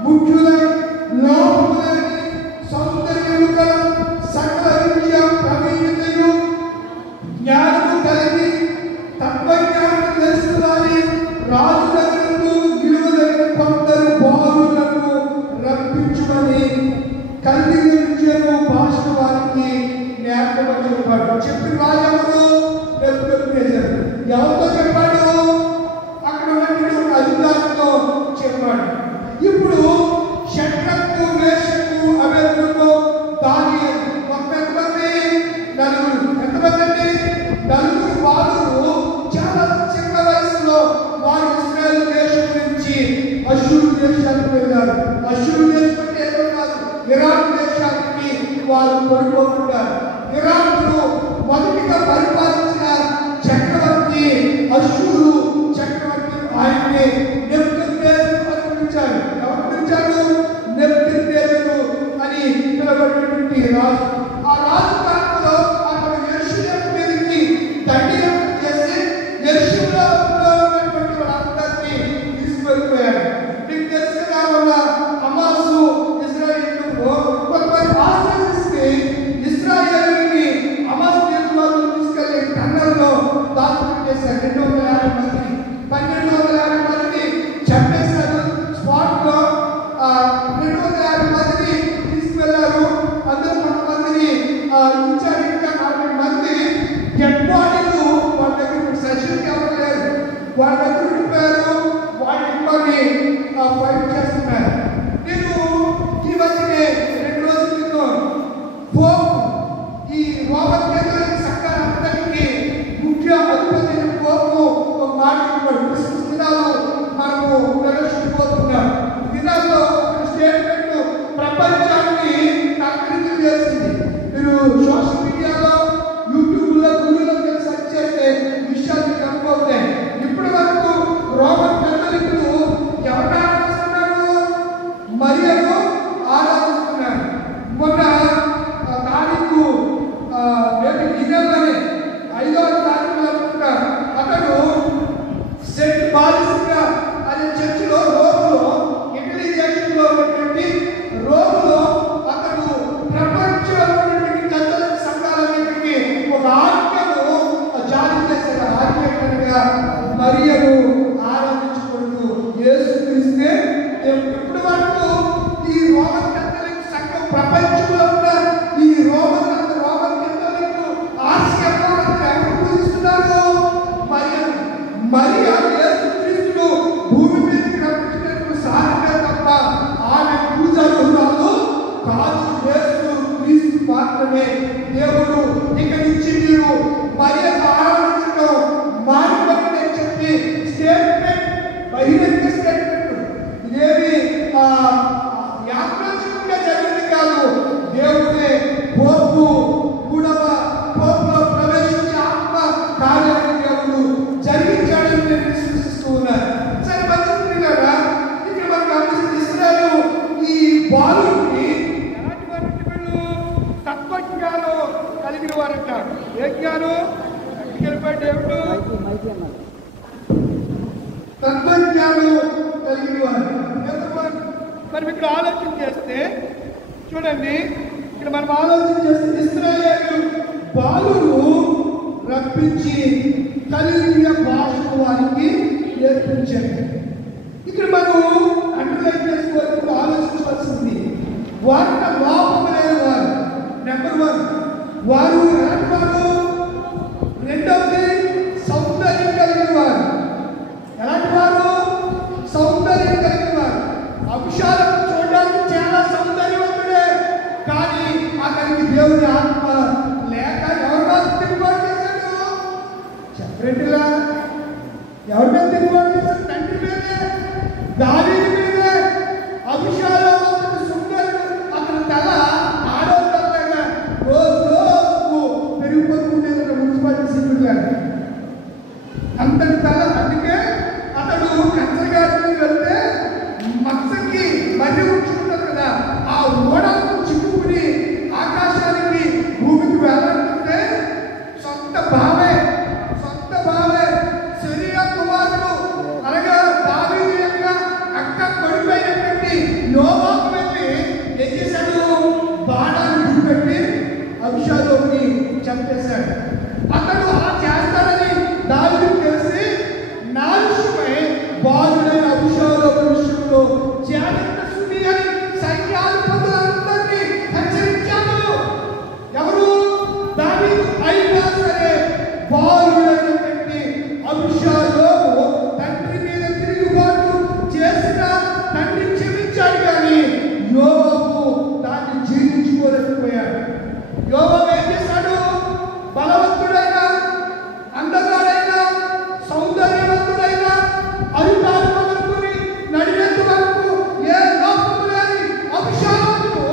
ముఖ్యులై లోపములైన సౌందర్యము గల సకల విద్య ప్రవీణతయు జ్ఞానము కలిగి తత్వజ్ఞానము తెలిసిన వారి రాజు దగ్గరకు విలువదగిన కొందరు బాలులను రప్పించుమని కల్దీయుల భాష వారికి నేర్పమని చెప్పాడు. చెప్పిన రాజు నెబుకద్నెజరు. ఎవరితో చెప్పాడు? అక్కడ ఉన్నటువంటి అధికారితో చెప్పాడు. ఇప్పుడు షడ్రకు, మేషకు, అబేద్నెగో, దానియేలు మొత్తం ఎంతమంది? నలుగురు. ఎంతమంది అండి? నలుగురు బాలురు చాలా చిన్న వయసులో వారు ఇశ్రాయేలు దేశం నుంచి అష్షూరు దేశానికి వెళ్ళారు. అష్షూరు దేశం అంటే ఏదో కాదు, ఇరాన్ దేశానికి వారు పడిపోతుంటారు. ఇరాన్ను మొదటిగా పరిపాలించిన చక్రవర్తి అష్షూరు చక్రవర్తి. ఆయన్ని నెబుకద్నెజరు అని పిలిచారు. ఎవరు పిలిచారు? నెబుకద్నెజరు అని పిలవబడినటువంటి రాజు. ఆ రాజు కాలంలో అతను యెరూషలేము మీదకి దండయాత్ర చేసి యెరూషలేములో ఉన్నటువంటి వాళ్ళందరినీ తీసుకెళ్ళిపోయాడు. మీకు తెలుసు కదా, హమాసు ఇశ్రాయేలులో కొంతమంది ఆశ్రయిస్తే ఇశ్రాయేలుని హమాస్ వాళ్ళు తీసుకెళ్లి టన్నల్లో దాచిపెట్టేశారు. 250 మంది 1250 మందిని చంపేశారు. స్పాట్ లో 250 మందిని తీసుకెళ్లారు. అందరూ కొంతమందిని ఇచ్చారు. ఇంకా 40 మంది డెడ్ బాడీలు వాళ్ళ దగ్గర సెషన్కి ఎవరు లేరు, వాళ్ళ దగ్గర ఉండిపోయారు. వాళ్ళని ఫైట్ చేస్తున్నారు. నేను ఈ మధ్యనే 2 రోజుల క్రితం పోప్, ఈ రోమన్ కేథలిక్ సంఘాల అంతటికి ముఖ్య అధిపతి పోపు ఒక మాట చెప్పాడు. క్రిస్మస్ దినాలు మనము ప్రవేశించబోతున్నాం. దినాల్లో స్టేట్మెంట్ ప్రపంచాన్ని తలకిందులు చేసింది. మీరు సోషల్ మీడియాలో, యూట్యూబ్లో, గూగుల్లో సెర్చ్ చేస్తే విషయాలు కనుక్కోతాయి. ఇప్పటి వరకు రోమన్ కేథలిక్లు ఎవరిని ఆరాధిస్తున్నారు? మరియను ఆరాధిస్తున్నారు. మొన్న తారీఖు ఈ నెలలోనే 5వ తారీఖు అనుకుంటా అతడు సెంట్ బాలిసికా అనే చర్చిలో రోమ్లో, ఇటలీ దేశంలో ఉన్నటువంటి రోమ్లో అతడు ప్రపంచంలో ఉన్నటువంటి కేథలిక్ సంఘాలన్నింటికి ఒక ఆజ్ఞను జారీ చేశాడు. ఆజ్ఞ కనుక మరియను ఆరాధించుకుంటూ యేసుక్రీస్తే ఇప్పటి వరకు ఈ రోమన్ కేథలిక్ సంఘం ప్రపంచంలో ఉన్న ఈ రోమన్ కేథలిక్ ఆసియాలో ఎవరు పూజిస్తున్నారు? మరియ యేసుక్రీస్తును భూమి మీదకి రప్పించినట్టు సాధ్యమే తప్ప ఆమె పూజా గృహాలు కాదు. యేసుక్రీస్తు మాత్రమే దేవుడు. ఇక నుంచి మీరు మరియను ఆరాధించడం మానిపోయింది అని చెప్పి స్టేట్మెంట్, బహిరంగ స్టేట్మెంట్, ఇదేమి యాత్ర బాలుని ఎలాంటి వారంటే వీళ్ళు తత్వజ్ఞానం కలిగిన వారంట. ఏ జ్ఞానం? దేవుడు తత్వజ్ఞానం కలిగిన వారు. మరి ఇక్కడ ఆలోచన చేస్తే చూడండి, ఇక్కడ మనం ఆలోచన చేస్తే ఇశ్రాయేలు బాలును రప్పించి కల్దీయ భాషను వారికి నేర్పించారు. ఇక్కడ మనం అండర్లైన్ చేసుకోవాల్సింది, ఆలోచించవలసింది వారిన లోపము లేని వారు. నెంబర్ 1 వారు ఎలాంటి వారు? రెండవది సౌందర్యం కలిగిన వారు. ఎలాంటి వారు? సౌందర్యం కలిగిన వారు. అంశాలను చూడడానికి చాలా సౌందర్యవంతుడే, కానీ అతనికి దేవుని ఆత్మ లేక ఎవరి మీద తిరుగుబాటు చేశాడు? చెప్పరేంటిలా? ఎవరి మీద తిరుగుబాటు చేశాడు? తండ్రి మీదే, దావీదు మీదే. అంశాలవంతుడు సుందరుడు, అతని తల ఆడవుతాగా రోజు పెరిగిపోతుండేది మున్సిపాలిటీ సీట్లు. అంతటి తల. అందుకే అతడు కచ్చగారికి వెళ్తే మత్స్యకి మర్రి ఉంచుకుంటారు కదా, ఆ ఓడకు చిక్కుకుని ఆకాశానికి భూమికి వెళ్ళాలంటే సొంత భావే శరీర కుమారుడు అనగా దావీదు యొక్క అక్క కొడుకైనటువంటి యోవాబు వెళ్ళి ఏం చేశాడు? బాణాన్ని గురిపెట్టి అభిషాలోని చంపేశాడు. అతడు అలా చేస్తాడని దావీదుకు తెలిసి నా విషయమై బాలుడైన అభిషాలోని విషయంలో జాగ్రత్త సుడి అని సైన్యాధిపతులందరినీ హెచ్చరించాడు. ఎవరు? దావీదు. అయినా సరే బాలుడైనటువంటి అభిషాలోము తండ్రి మీద తిరుగుబాటు చేసిన తండ్రి క్షమించాడు, కానీ యోవాబు దాన్ని జీర్ణించుకోలేకపోయాడు. యోవాబు ఏం చేశాడు? బలవంతుడైన, అందగాడైన, సౌందర్యవంతుడైన, అధికారం మొదలుకొని నడిచేంత వరకు ఏ లోపము లేని అభిషాలోమును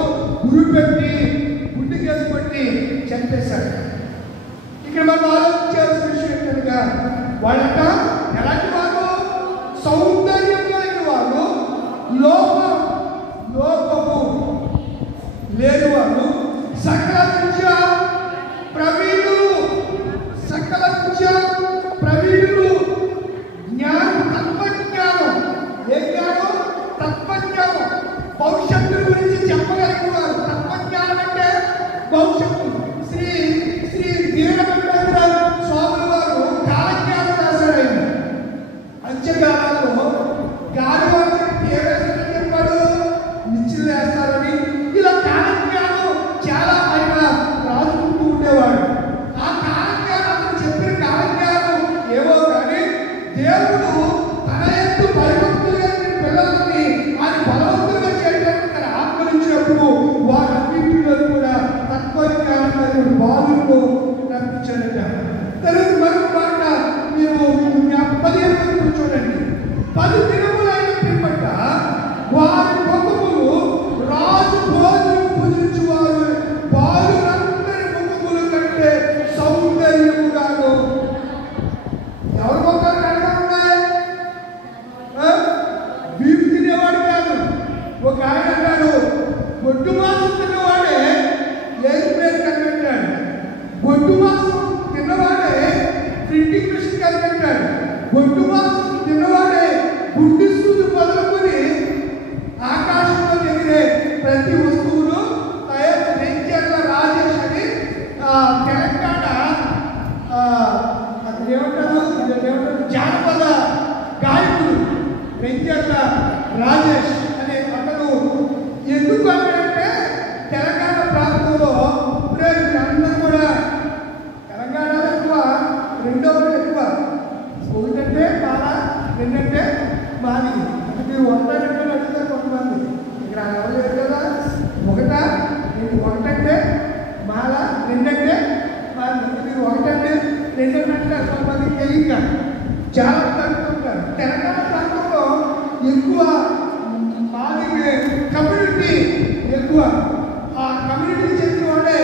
గురిపెట్టి గుండెకేసి పెట్టి చంపేశాడు. ఇక్కడ మనం ఆలోచించాల్సిన విషయం ఏంటనగా, వాళ్ళంట ఎలాంటి వారు? సౌందర్యం కలిగిన వారు, లోపము లేని వారు, సకల విద్య ప్రవీణులు, జ్ఞానం, తత్వజ్ఞానం. ఏ జ్ఞానం? తత్వజ్ఞానం. భవిష్యత్తు గురించి చెప్పగలిగిన వారు. తత్వజ్ఞానం అంటే భవిష్యత్తు. శ్రీ వీరభద్రేంద్ర స్వాముల వారు కాలజ్ఞానం రాశారు. ఆయన అంత్యకాలంలో గాలి వాళ్ళకి ఏ వేస్తారని చెప్పాడు? నిచ్చెలు వేస్తారని. ఇలా కాలజ్ఞానం చాలా ఆయన రాసుకుంటూ ఉండేవాడు. ఆ కాలజ్ఞానం, అతను చెప్పిన కాలజ్ఞానం ఏవో కానీ దేవుడు తన ఎందు భయభక్తులుగా పిల్లలని ఆయన బలవంతులుగా చేయడానికి తన ఆత్మనిచ్చినప్పుడు వారన్నింటిలో కూడా తత్వజ్ఞానం బాలులను రప్పించాడట. తర్వాత మరొక మాట మేము 15 చూడండి. 10 దినములైన పిమ్మట వారి ముఖములు రాజు భోజనం భుజించువారు బాలురందరి ముఖముల కంటే సౌందర్యముగాను. ఎవరి ముఖాలు కనుక ఉన్నాయి? వీపు తినేవాడు కాదు. ఒక ఆయన అన్నాడు, గొడ్డు మాంసం తిన్నవాడే ఎయిర్ప్లేన్ కనిపెట్టాడు, గొడ్డు మాంసం తిన్నవాడే ప్రింటింగ్ మిషన్ కనిపెట్టాడు, గొడ్డు మాంసం తిన్నవాడే గుడ్డి సూది మొదలుకొని ఆకాశంలో ఎగిరే ప్రతి వస్తువును తయారు. రెంజర్ల రాజేష్ అని తెలంగాణ అక్కడ ఏమంటారు జానపద గాయకుడు రెంజర్ల రాజేష్ అనే అతను ఎందుకు అంటే తెలంగాణ ప్రాంతంలో అందరూ కూడా తెలంగాణలో ఎక్కువ రెండవది ఎక్కువ. ఒకటంటే మాల, రెండంటే మాది. అంటే మీరు ఒకటంటే అడుగుతారు కొంతమంది. ఇక్కడ ఎవరు లేరు కదా. ఒకటంటే మాల, రెండంటే మాది. మీరు ఒకటంటే రెండంటే కొంతమంది తెలియక చాలా తగ్గుతుంటారు. తెలంగాణ ప్రాంతంలో ఎక్కువ మాది కమ్యూనిటీ ఎక్కువ. ఆ కమ్యూనిటీ చెందిన వాళ్ళే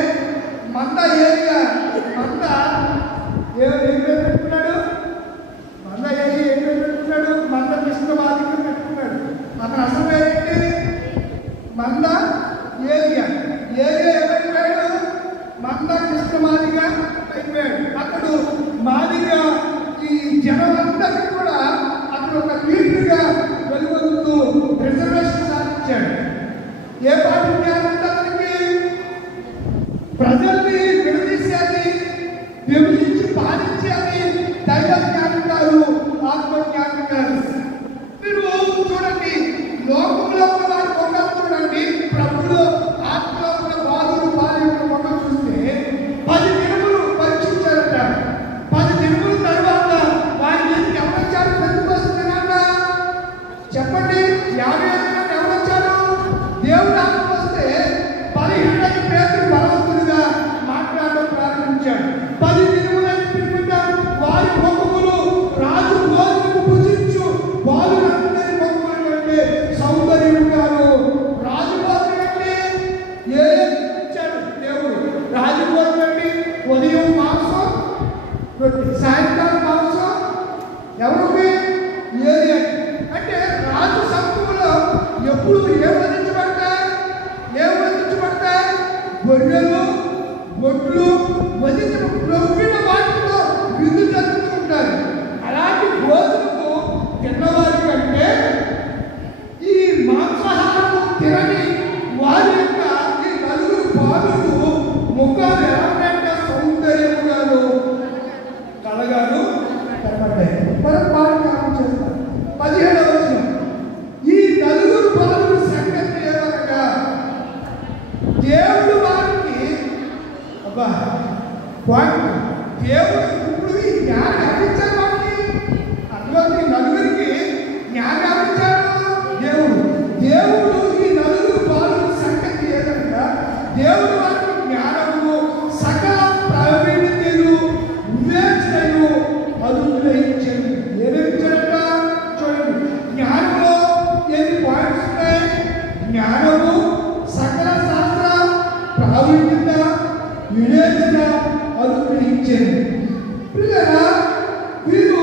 మంద ఏరియా. మంద ఏం పెట్టుకున్నాడు? మంద ఏరియా ఏం పెట్టుకున్నాడు? మంద కృష్ణ బాధితులు పెట్టుకున్నాడు. అతను అసలు ఏంటి? మంద ఏలియా. ఏలియా ఎవరైపోయాడు? మంద కృష్ణమాదిగా అయిపోయాడు. అతడు మాదిగా ఈ జనాలందరికీ కూడా అతడు ఒక లీడర్గా వెలువడుతూ రిజర్వేషన్ సాధించాడు. ఏ పార్టీ జ్ఞానంటే అతనికి ప్రజల్ని విడదీసేది, విభజించి పాలించేది దైవ జ్ఞానం కాదు, ఆత్మ జ్ఞానం కాదు. మీరు చూడండి, లోకంలో ఉన్న వారి మొక్కలు చూడండి, ప్రభులో ఆత్మలో ఉన్న బాధలు బాధ్యతల మొక్కలు చూస్తే 10 దినములు పరీక్షించారట. 10 దినముల తర్వాత వారి మీదకి ఎవరు వచ్చారు? పెద్దకొస్తున్నారన్న చెప్పండి. 50 దినాలు ఎవరు వచ్చారు? దేవుడు ఆత్మ వస్తే 17 పేదలు బలవంతులుగా మాట్లాడడం ప్రారంభించాడు. 10 దినములైన పిలుపుట వారి ముఖములు రాజు భోజనము భుజించు బాలురందరి ముఖముల కంటే సౌందర్యం కాదు. రాజు భోజనం అంటే ఏ ఇచ్చాడు దేవుడు? రాజు భోజనం అంటే ఉదయం మాంసం, సాయంకాలం మాంసం. ఎవరికి? ఏది అంటే రాజు సమూహంలో ఎప్పుడు ఏం వధించబడతాయి? గొర్రెలు, గొడ్లు వధించిన వాటితో విందు జరుగుతూ ఉంటారు. అలాంటి భోజనము తిన్నవారి కంటే ఈ మాంసాహారము తినని వారి యొక్క ఈ నలుగురు బాలులు ముఖాలు ఎలా ఉన్నాయంటే సౌందర్యముగాను కలగాను కనబడ్డాయి. మనం పాఠం చేస్తాం. 17వ వచనం. ఈ నలుగురు బాలుల సంగతి ఏమనగా దేవుడు వారికి దేవుడు ఇప్పుడు ఈ జ్ఞానం అందించాడు. వారికి అందులో ఈ నలుగురికి జ్ఞానం అందించాడు దేవుడు. దేవుడు ఈ నలుగురు బాలుల సంగతి ఏదనగా దేవుడు వారికి జ్ఞానము, సకల ప్రావీణ్యతలు, వివేచనలు అనుగ్రహించాడు. ఏమిచ్చాడట చూడండి. జ్ఞానంలో ఎన్ని పాయింట్స్ ఉన్నాయి? జ్ఞానము, సకల శాస్త్ర ప్రావీణ్యత, వివేచన అనుగ్రహించాడు. పిల్లరా, వీరు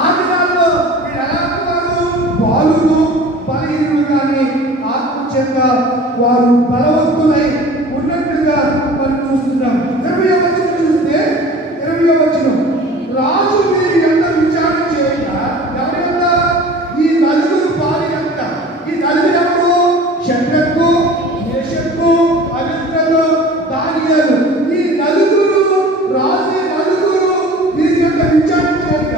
ఆ దినాల్లో వీరు ఎలా ఉన్నారు? బాలురు, బలహీనులు కానీ ఆత్మచేత వారు బలవంతులై ఉన్నట్టుగా మనం చూస్తున్నాం. 20వ వచనం చూస్తే, 20వ వచనం. రాజు వీరి ఎంత విచారణ చేయక ఎవరంత? ఈ నలుగురు బాలురంత. ఈ నలుగురు ఎవరు? షడ్రకు, మేషకు, అబేద్నెగో, దానియేలు. ఈ నలుగురు రాజు వీరి యొక్క విచారణ చేయక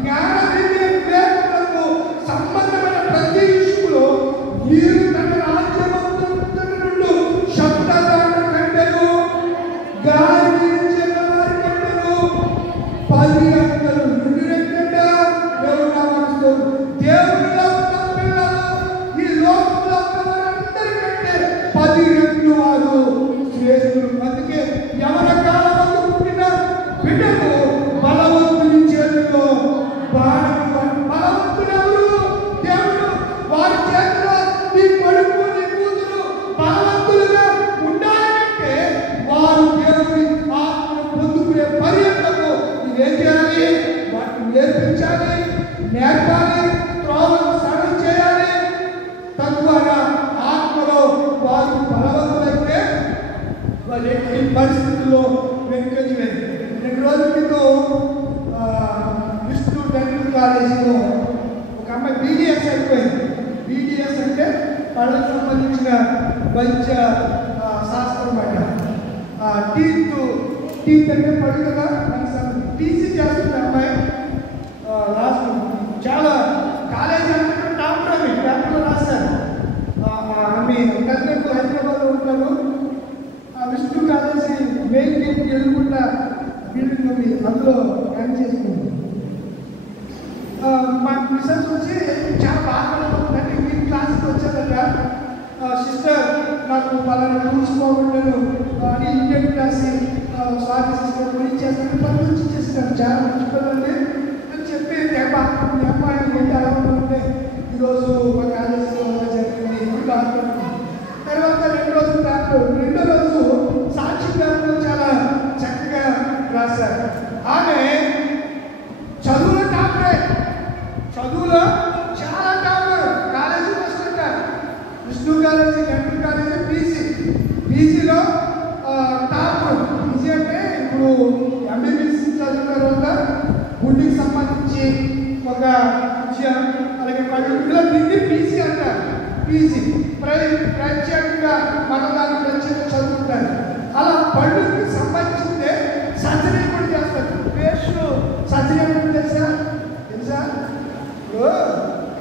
జ్ఞాన వివేకములకు సంబంధమైన ప్రతి విషయంలో వీరు తన రాజ్యమందు శబ్దదారుల కంటెను, గాలి వీరించే వారి కంటెను 10 రెక్కలు. ఎన్ని రెక్కలంట? దేవుడు నామముతో. దేవుడిలో ఉన్న పిల్లలు ఈ లోకంలో ఉన్న వారందరికంటే 10 రెక్కలు వారు శ్రేష్ఠులు. అందుకే ఎవరి కాలమందు పుట్టిన బిడ్డకు బలవంతుని చేతిలో బాణము. బలవంతుడు ఎవరు? దేవుడు. వారి చేతిలో నీ కొడుకు, నీ కూతురు బలవంతులుగా ఉండాలంటే వారు దేవుని ఆత్మను పొందుకునే పర్యంతము ఇదేం చేయాలి? వాటిని నేర్పించాలి, నేర్పాలి, త్రోవను సరళం చేయాలి. తద్వారా ఆత్మలో వారు బలవంతులైతే వాళ్ళు ఎట్టి పరిస్థితుల్లో వెనుకంజలేదు. 2 రోజుల క్రితం విష్ణు డెంటల్ కాలేజీలో ఒక అమ్మాయి BDS అయిపోయింది. BDS అంటే పళ్ళకు సంబంధించిన వైద్య శాస్త్రం అట. టీత్ అంటే పళ్ళు కదా, టీసీ చేస్తున్న అమ్మాయి లాస్ట్ చాలా కాలేజీ అంటే డాక్టర్ అని పేపర్లో రాశారు. ఆమె కర్నూలు హైదరాబాద్లో ఉంటారు. విష్ణు కాలేజీ మెయిన్ గేట్కి ఎదుర్కొంట బిల్డింగ్ ఉంది, అందులో రన్ చేసుకుంటాం. మా మిసెస్ వచ్చి చాలా బాధపడుతుందంటే ఈ క్లాస్కి వచ్చేదట. సిస్టర్ నాకు పలానా చూసుకోకుండా అని ఇండియన్ రాసి సారీ సిస్టర్ గురించి చేస్తాను, పని చేస్తాను. చాలా మంచి పిల్లల్ని అని చెప్పి అమ్మాయి ఏంటి అలా ఉంటే ఈరోజు మా కాలేజీలో జరిగింది బాధపడుతుంది. తర్వాత 2 రోజుల దాంట్లో 2వ రోజు సాక్షి గారు చాలా చక్కగా రాశారు. ఆమె చదువులో టాపరే, చదువులో చాలా టాపర్, కాలేజీకి వస్తుంటారు. Vishnu college university dental college PG. పీజీలో టాప్. పీజీ అంటే ఇప్పుడు ఎంబీబీఎస్ చదివిన తర్వాత గుండెకి సంబంధించి ఒక విషయం, అలాగే పళ్ళు దీన్ని పీజీ అంటారు. పీజీ ప్రత్యేకంగా మన దాన్ని ప్రత్యేకంగా చదువుకుంటారు. అలా పళ్ళుకి సంబంధించిందే సర్జరీ కూడా చేస్తారు. పేస్ట్ సర్జరీ అంటే తెలుసా?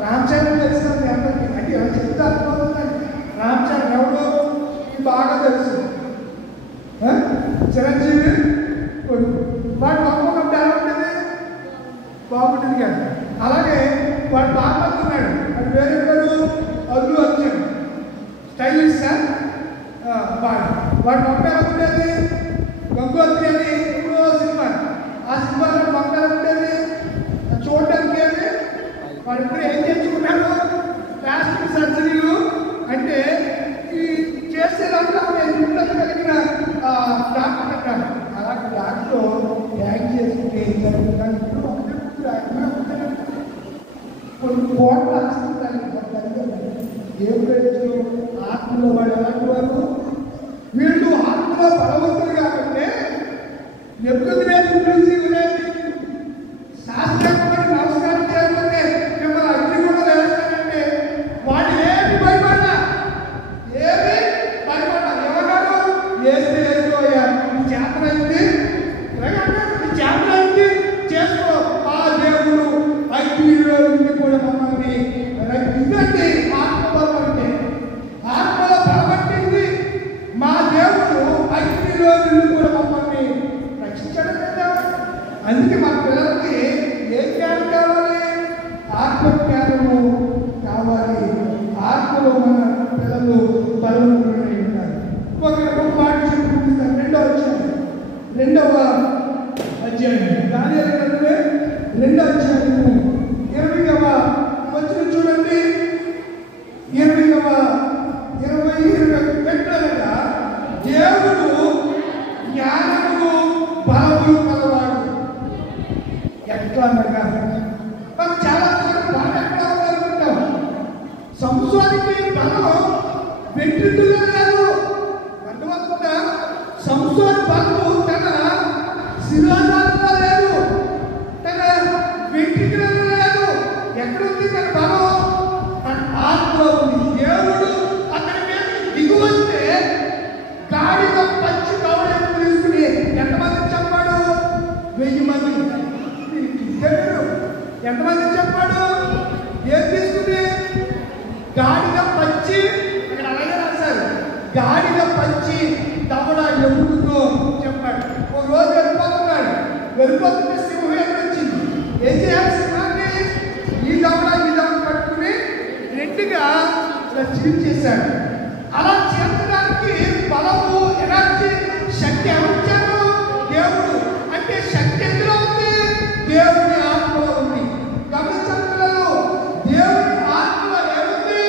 రామచంద్ర తెలుసా మీ అందరికీ? అంటే ఎలా చెప్తే అర్థమవుతుందండి. రామచంద్ర ఎవరు బాగా తెలుసు. చిరంజీవి వాడు ఒక్కొక్కటి ఎలా ఉంటుంది, బాగుంటుంది కదా. అలాగే వాడు బాగా ఉన్నాడు. వాడు వేరే పేరు అల్లు అర్జున్. స్టైలిష్ సార్ వాడు మొక్క ఎలా ఉండేది, గంగోత్రి అని ఇప్పుడు సినిమా. ఆ సినిమాలో మొక్క ఎలా ఉండేది చూడడానికి. ఏది వాడు ఇప్పుడు ఏం తెచ్చుకున్నాడు, ప్లాస్టిక్ సర్జరీలు అంటే ఈ చేసేదాంట్లో నిపుణత కలిగిన డాక్టర్ అంటారు. అలాంటి డాక్టర్ ట్యాగ్ చేసుకుంటే ఏం జరుగుతుంది. ఇప్పుడు కొన్ని కోట్ల ఆస్పత్రాలు ఏం లేదు. ఆత్మలో వాడు ఎలాంటి వారు, వీళ్ళు ఆత్మలో బలవంతులు కాబట్టి ఎప్పుడు శాస్త్రంగా నమస్కారం చేయకపోతే మిమ్మల్ని అగ్ని కూడా వేస్తానంటే వాడు ఏమి భయపడ్డా ఎవరు వేస్తే వేసుకోయా, నీ చేతనైంది నీ చేతనైంది చేసుకో. ఆ దేవుడు అగ్నిలో నుండి కూడా మమ్మల్ని ఇదండి ఆత్మబలం అంటే. ఆత్మలో బలపట్టింది మా దేవుడు అగ్నిలో నుండి కూడా మమ్మల్ని రక్షించడం లేదా. అందుకే మన పిల్లలకి ఏ జ్ఞానం కావాలి, ఆత్మజ్ఞానము కావాలి. ఆత్మలో మన పిల్లలు బలవంతులై ఉంటారు. ఒక మాట చెప్పుకుంటారు. రెండవ అధ్యాయం దానియేలు గ్రంథమే 2వ అధ్యాయము 20వ వచనం చూడండి. 20 దేవుడు జ్ఞానము బలము కలవాడు. ఎట్లా అనగా మనం చాలా బలం ఎక్కడ ఉందనుకుంటాం. సంవత్సరానికి బలం వెంట్రుకలో లేదు. అర్థమవుతుందా? సంవత్సరం బలము తన శిరోజాలలో లేదు, తన వెంట్రుకలలో లేదు. ఎక్కడుంది తన బలం? తన ఆత్మలో ఉంది. దేవుడు అతని మీద దిగు వస్తే గాడిద పచ్చి గౌడని తీసుకుని ఎంతమంది చెప్పాడు? 1000 మంది. ఎంతమంది చెప్పాడు? ఏం తీసుకుని? గాడిద పచ్చి. ఇక్కడ అలాగే రాశారు, గాడిద పచ్చి దవడ ఎముకతో చెప్పాడు. ఒక రోజు వెళ్ళిపోతుంటే సింహం ఎక్కడొచ్చింది. ఏం చేయాలి? సింహాన్ని ఈ దవడ పట్టుకుని రెండుగా ఇలా చీల్చేశాడు. అలా చేర్చడానికి బలము, ఎనర్జీ, శక్తి ఎవరిచ్చారు? దేవుడు. అంటే శక్తి ఎందులో ఉంది? దేవుని ఆత్మలో ఉంది. గమనించాలి, దేవుని ఆత్మలో ఏముంది?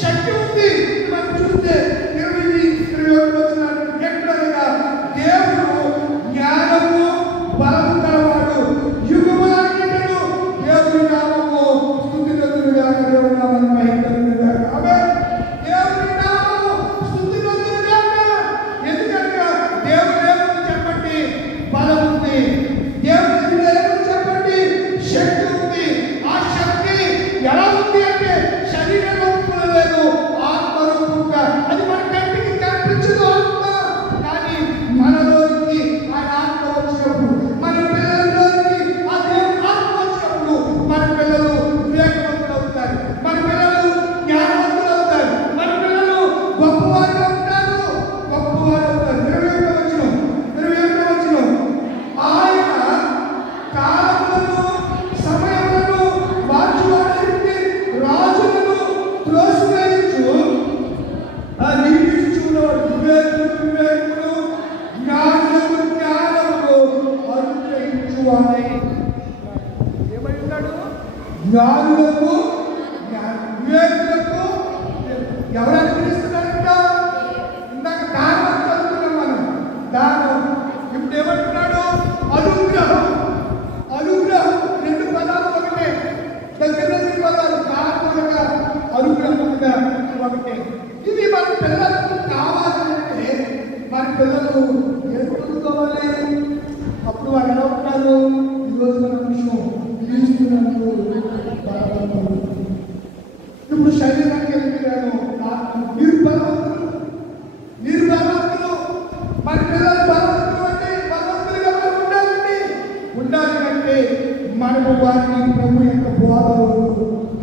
శక్తి ఉంది. మనం చూస్తే 21 వచనాలు ఎక్కడనగా దేవుడు జ్ఞానము బలము కలవాడు, యుగములన్నిటిలో దేవుని నామము స్తుతినందుగా దేవుని నామమును మహిమపరచుగా. ఆమేన్. దేవుని నామము స్తుతినందుగా. ఎందుకంటే దేవుని ఏమని చెప్పండి? బలం ఉంది. దేవుని ఏమని చెప్పండి? శక్తి ఉంది. ఆ శక్తి ఎలా ఉంది అంటే శరీర రూపంలో లేదు, ఆత్మ రూపంగా. అది మన కంటికి కనిపించదు ఆత్మ, కానీ మనలోకి ఆయన ఆత్మ వచ్చినప్పుడు, మన పిల్లలలోకి ఆ దేవుని ఆత్మ వచ్చినప్పుడు మన పిల్లలు వివేకవంతులు అవుతారు, మన పిల్లలు జ్ఞానవంతులు అవుతారు, మన పిల్లలు గొప్పవారు అవుతారు. 21వ వచనం ఆయన కాలములను సమయములను మార్చువాడానికి రాజులను త్రోసివేయచ్చు, నియమించుచున్నాడు. వివేకులు జ్ఞానులకు జ్ఞానమును అనుగ్రహించువాడై. ఏమై ఉన్నాడు? జ్ఞానులకు వివేకులకు ఎవరు అనుగ్రహిస్తున్నారంట? ఇందాక దానం చదువుతున్నాం మనం. దానం ఇప్పుడు ఏమంటున్నాడు? అనుగ్రహం. 2 పదాలు ఒకటే, దగ్గర పదాలు. కారణంగా అనుగ్రహంగా ఒకటే. ఇది మన మన పిల్లలకు కావాలంటే మన పిల్లలు ఎందుకు కావాలి? అప్పుడు వాళ్ళు ఎలా ఉంటారు? ఈరోజు మన విషయం తీసుకున్నప్పుడు ఇప్పుడు శరీరానికి వెళ్ళిపోయాను. మీరు బలవంతులు, మీరు బలవంతులు. మన పిల్లలు బలవంతులు అంటే బలవంతులుగా మనం ఉండాలండి. ఉండాలి అంటే మనము వారిని ప్రభు యొక్క బోధలు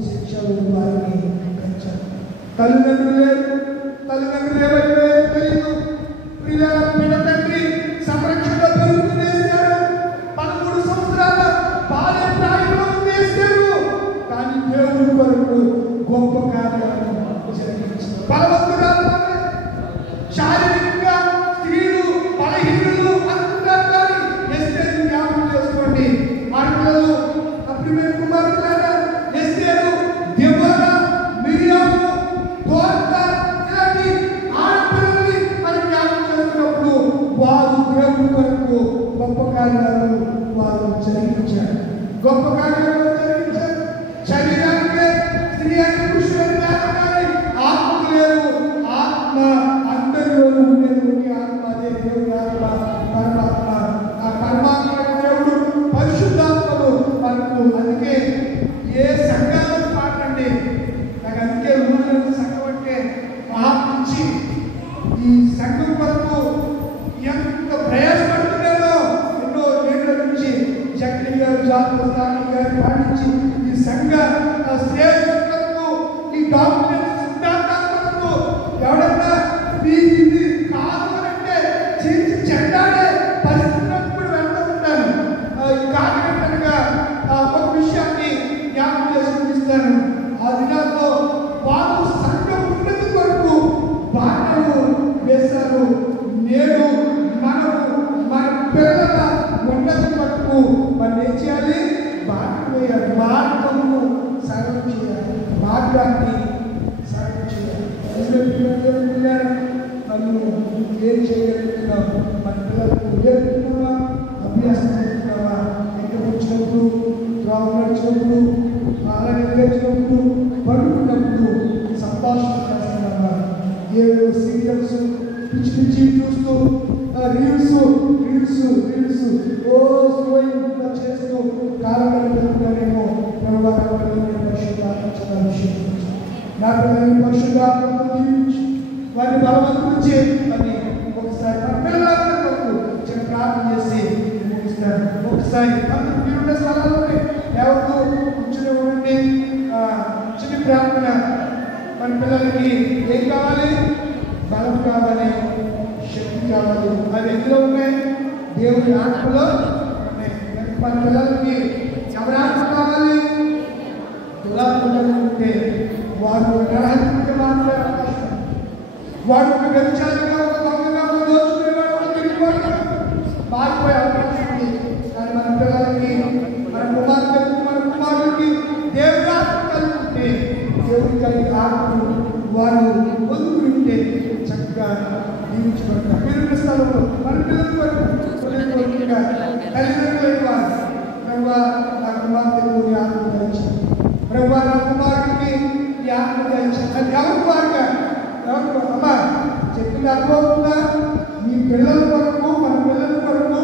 శిక్షలు వారిని పెంచాలి. తల్లిదండ్రులు ఏమైపోయారో తెలియదు. పిల్ల తండ్రి సంరక్షణలో పెరుగుతున్నారు. 13 సంవత్సరాల బాల్య ప్రాయంలో ఉండేస్తారు. కానీ దేవుడి వరకు గొప్ప కార్యాలను జరిగించారు. బలవంతురాలు శారీరకంగా స్త్రీలు బలహీనులు అనుకుంటారు. కానీ ఎస్తేరు జ్ఞాపకం చేసుకోండి. ఆడపిల్లలు అప్పుడు కుమారులారా ఎస్తేరు, దెబోరా, మిరియాము, దోర్కా ఇలాంటి ఆడపిల్లల్ని మనం జ్ఞాపకం చేసుకున్నప్పుడు వారు దేవుడి వరకు గొప్ప కార్యాలు వారు జరిగించారు. గొప్ప కార్యాలు జరిగించారు. శరీరానికి స్త్రీ అని పురుషుడు కానీ ఆత్మకు లేదు. ఆత్మ అందరిలోనూ ఉండేది. ఆత్మ అదే దేవుడి ఆత్మ, పరమాత్మ. ఆ పరమాత్మ దేవుడు పరిశుద్ధాత్మలు మనకు. అందుకే ఏ సంఘాలను పాటండి నాకు అందుకే ఊళ్ళో సంఘం అంటే ఆపించి ఈ సంఘం వరకు ఎంత ప్రయాసపడుతున్నారో ఎన్నో ఏళ్ళ నుంచి చక్రి గారు, జాతస్థాని గారు పాటించి ఈ సంఘ శ్రేయస్సులకు ఈ డాక్యుమెంట్స్ సిద్ధాంతాలకు ఎవడన్నా ఇది కాదు అంటే చీల్చి చెడ్డాడే పరిస్థితున్నప్పుడు వెళ్తూ ఉంటాను. కారణంగా ఒక విషయాన్ని జ్ఞాపకం చేసి చూపిస్తాను. ఆ దినాల్లో వారు సంఘం ఉన్నది వరకు బాణలు వేశారు. నేడు మనము మన పిల్లల ఉన్నది వరకు మనం ఏం చేయాలి? బాణలు వేయాలి. మార్గము సరళం చేయాలి. మార్గాన్ని సరళం చేయాలి. మనం ఏం చేయగలుగుతున్నాం? మన పిల్లలకు నేర్పుతున్నావా? అభ్యాసం చేస్తున్నావా? ఎక్కడ వచ్చినప్పుడు, త్రాగు నడిచినప్పుడు, అలాగే లేచినప్పుడు, పడుకున్నప్పుడు సంభాషణ చేస్తున్నావా? ఏదో సీరియల్స్ పిచ్చి పిచ్చి చూస్తూ రీల్స్ చేస్తూ కాలం గడుపుతున్నానేమో. నా పిల్లల్ని పరిశుద్ధాత్మతో దీవించి వారిని బలవంతులు చేయని ఒకసారి మన పిల్లలకు చిన్న ప్రార్థన చేసి ముగిస్తాను. ఒకసారి అందరూ మీరున్న స్థలాల్లోనే ఎవరు కూర్చుని ఉండండి. చిన్న ప్రార్థన. మన పిల్లలకి ఏం కావాలి? బలం కావాలి, శక్తి కావాలి. అవి ఎందులో ఉన్నాయి? దేవుడి ఆత్మలో ఉన్నాయి. మన పిల్లలకి ఎవరి ఆత్మ కావాలి? తులాత్మలు ఉంటే వారు గ్రహానికి మాత్రమే అవకాశం. వాడు ఒక వ్యభిచారిగా, ఒక దొంగగా, ఒక దోచుకునేవాడు, ఒక తిరిగివాడుగా మారిపోయే అవకాశం ఉంది. కానీ మన పిల్లలకి, మన కుమార్తెలకు, మన కుమారులకి దేవుడి ఆత్మ కలిగి ఉంటే, దేవుడి కలిగి ఆత్మను వారు పొందుకుంటే చక్కగా జీవించబడతారు. పిల్లల స్థలంలో మన పిల్లల వరకు తల్లిదండ్రులైన వారు ప్రభు నా కుమార్తెకు నీ ఆత్మ ధరించారు, ప్రభు నా కుమారుడికి నీ ఆత్మ ధరించారు. అది ఎవరు వారుగా ఎవరు అమ్మా చెప్పిన అనుభవంగా మీ పిల్లల వరకు, మన పిల్లల వరకు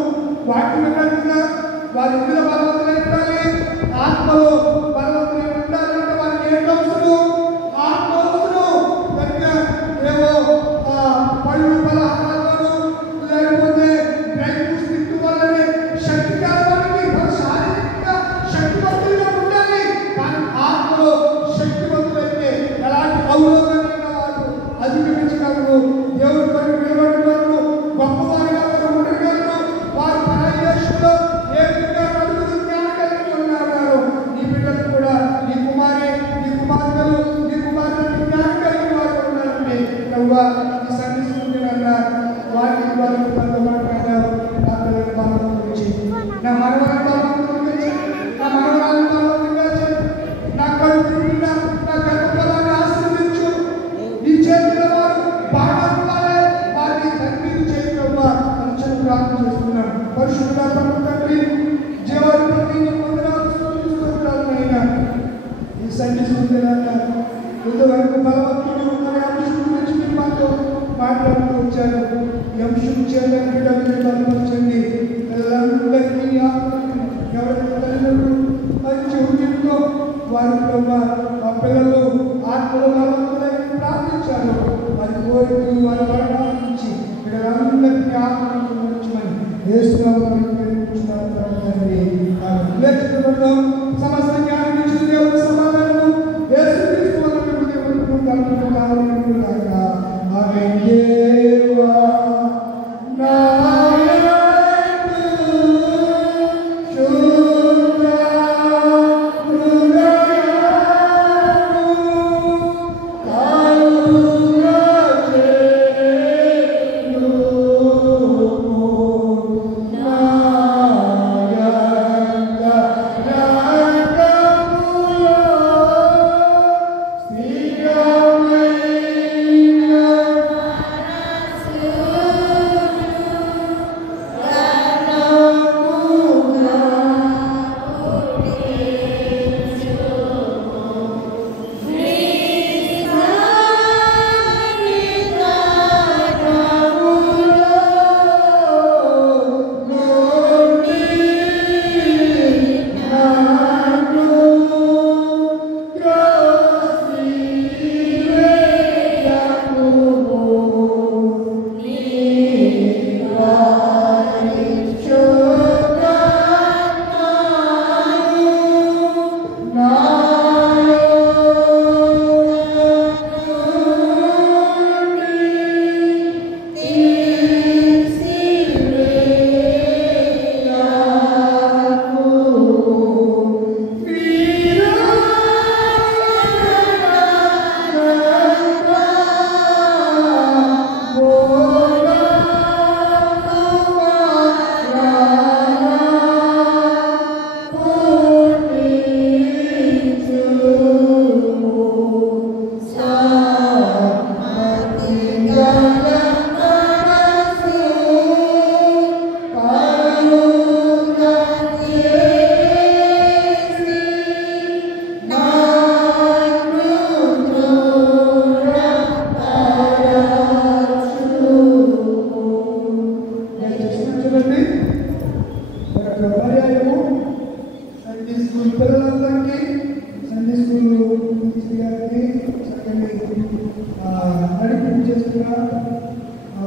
వాటిని విన్నట్టుగా వారి ఇందులో బలవంతులై ఉండాలి. ఆత్మలో బలవంతులై ఉండాలంటే వారికి ఏం అవసరం? ఆత్మ అవసరం. కనుక ఏవో పళ్ళు పలహారాలు లేకపోతే డ్రై ఫ్రూట్స్ తింటూ వాళ్ళని శక్తి కావాలని వారు శారీరకంగా శక్తివంతులుగా ఉండాలి. కానీ ఆత్మలో శక్తివంతులైతే ఎలాంటి అవరోధమైన వారు అధిగమించగలరు. దేవుడి పని నిలబడగలరు. గొప్పవారిగా వారు ఉండగలరు. వారు పరదేశంలో ఏ విధంగా నలుగురు జ్ఞానం కలిగి ఉన్నారు. నీ బిడ్డలు కూడా, నీ కుమారి, నీ కుమార్తెలు, నీ కుమార్తెలు జ్ఞానం కలిగి వారు ఉన్నారంటే ప్రభు ఈ సందేశంగా వారికి వారికి మాట్లాడారు. నా పిల్లల బాధ గురించి, నా మనవాళ్ళ బాధ గురించి, నా మనవాళ్ళ బాధ గురించి, నా కడుపు నా గర్భఫలాన్ని ఆశీర్వదించు. నీ చేతిలో వారు బాగా వారిని తండ్రి చేయడం అని ప్రార్థన చేస్తున్నాం. పరిశుద్ధ తండ్రి జీవాధిపతి ఈ సందేశం ఇంతవరకు బలవంతుడు అభిషేకం గురించి మీరు మాట్లాడారు.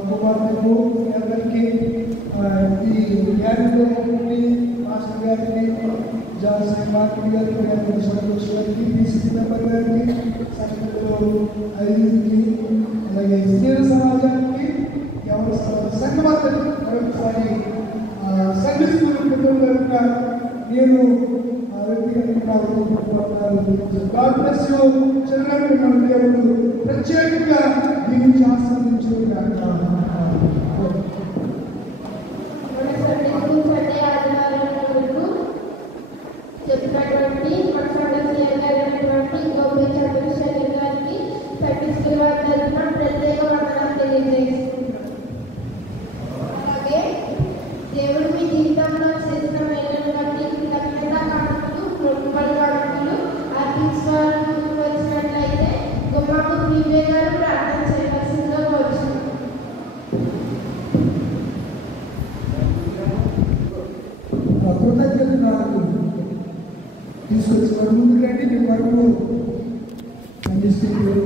కుమార్తెకు అందరికీ ఈ జ్ఞానంలోని మాస్టర్ గారికి జాన్సన్ మార్కెట్ గారికి సంతోష్ గారికి బీసీ మెంబర్ గారికి సంఘంలో ఐదుకి అలాగే స్త్రీల సమాజానికి ఎవరి సంఘమంతటి మరొకసారి సంఘ స్కూల్ పిల్లలుగా నేను God bless you. చంద్రబాబు మన దేవుడు ప్రత్యేకంగా దీనికి ఆశీర్వదించుగాక. చెప్పినటువంటి ప్రత్యేక వందనం తెలియజేస్తున్నాను. అలాగే దేవుడు మీ జీవితంలో చేసిన మేలును బట్టి వచ్చినట్లయితే గుమ్మకు ప్రీవే గారు ప్రార్థన చేయవలసిందిగా కోరుచున్నాను. కృతజ్ఞతలు తీసుకొచ్చి ముందుకండి మీ వరకు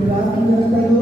ప్రార్థన చేస్తాను.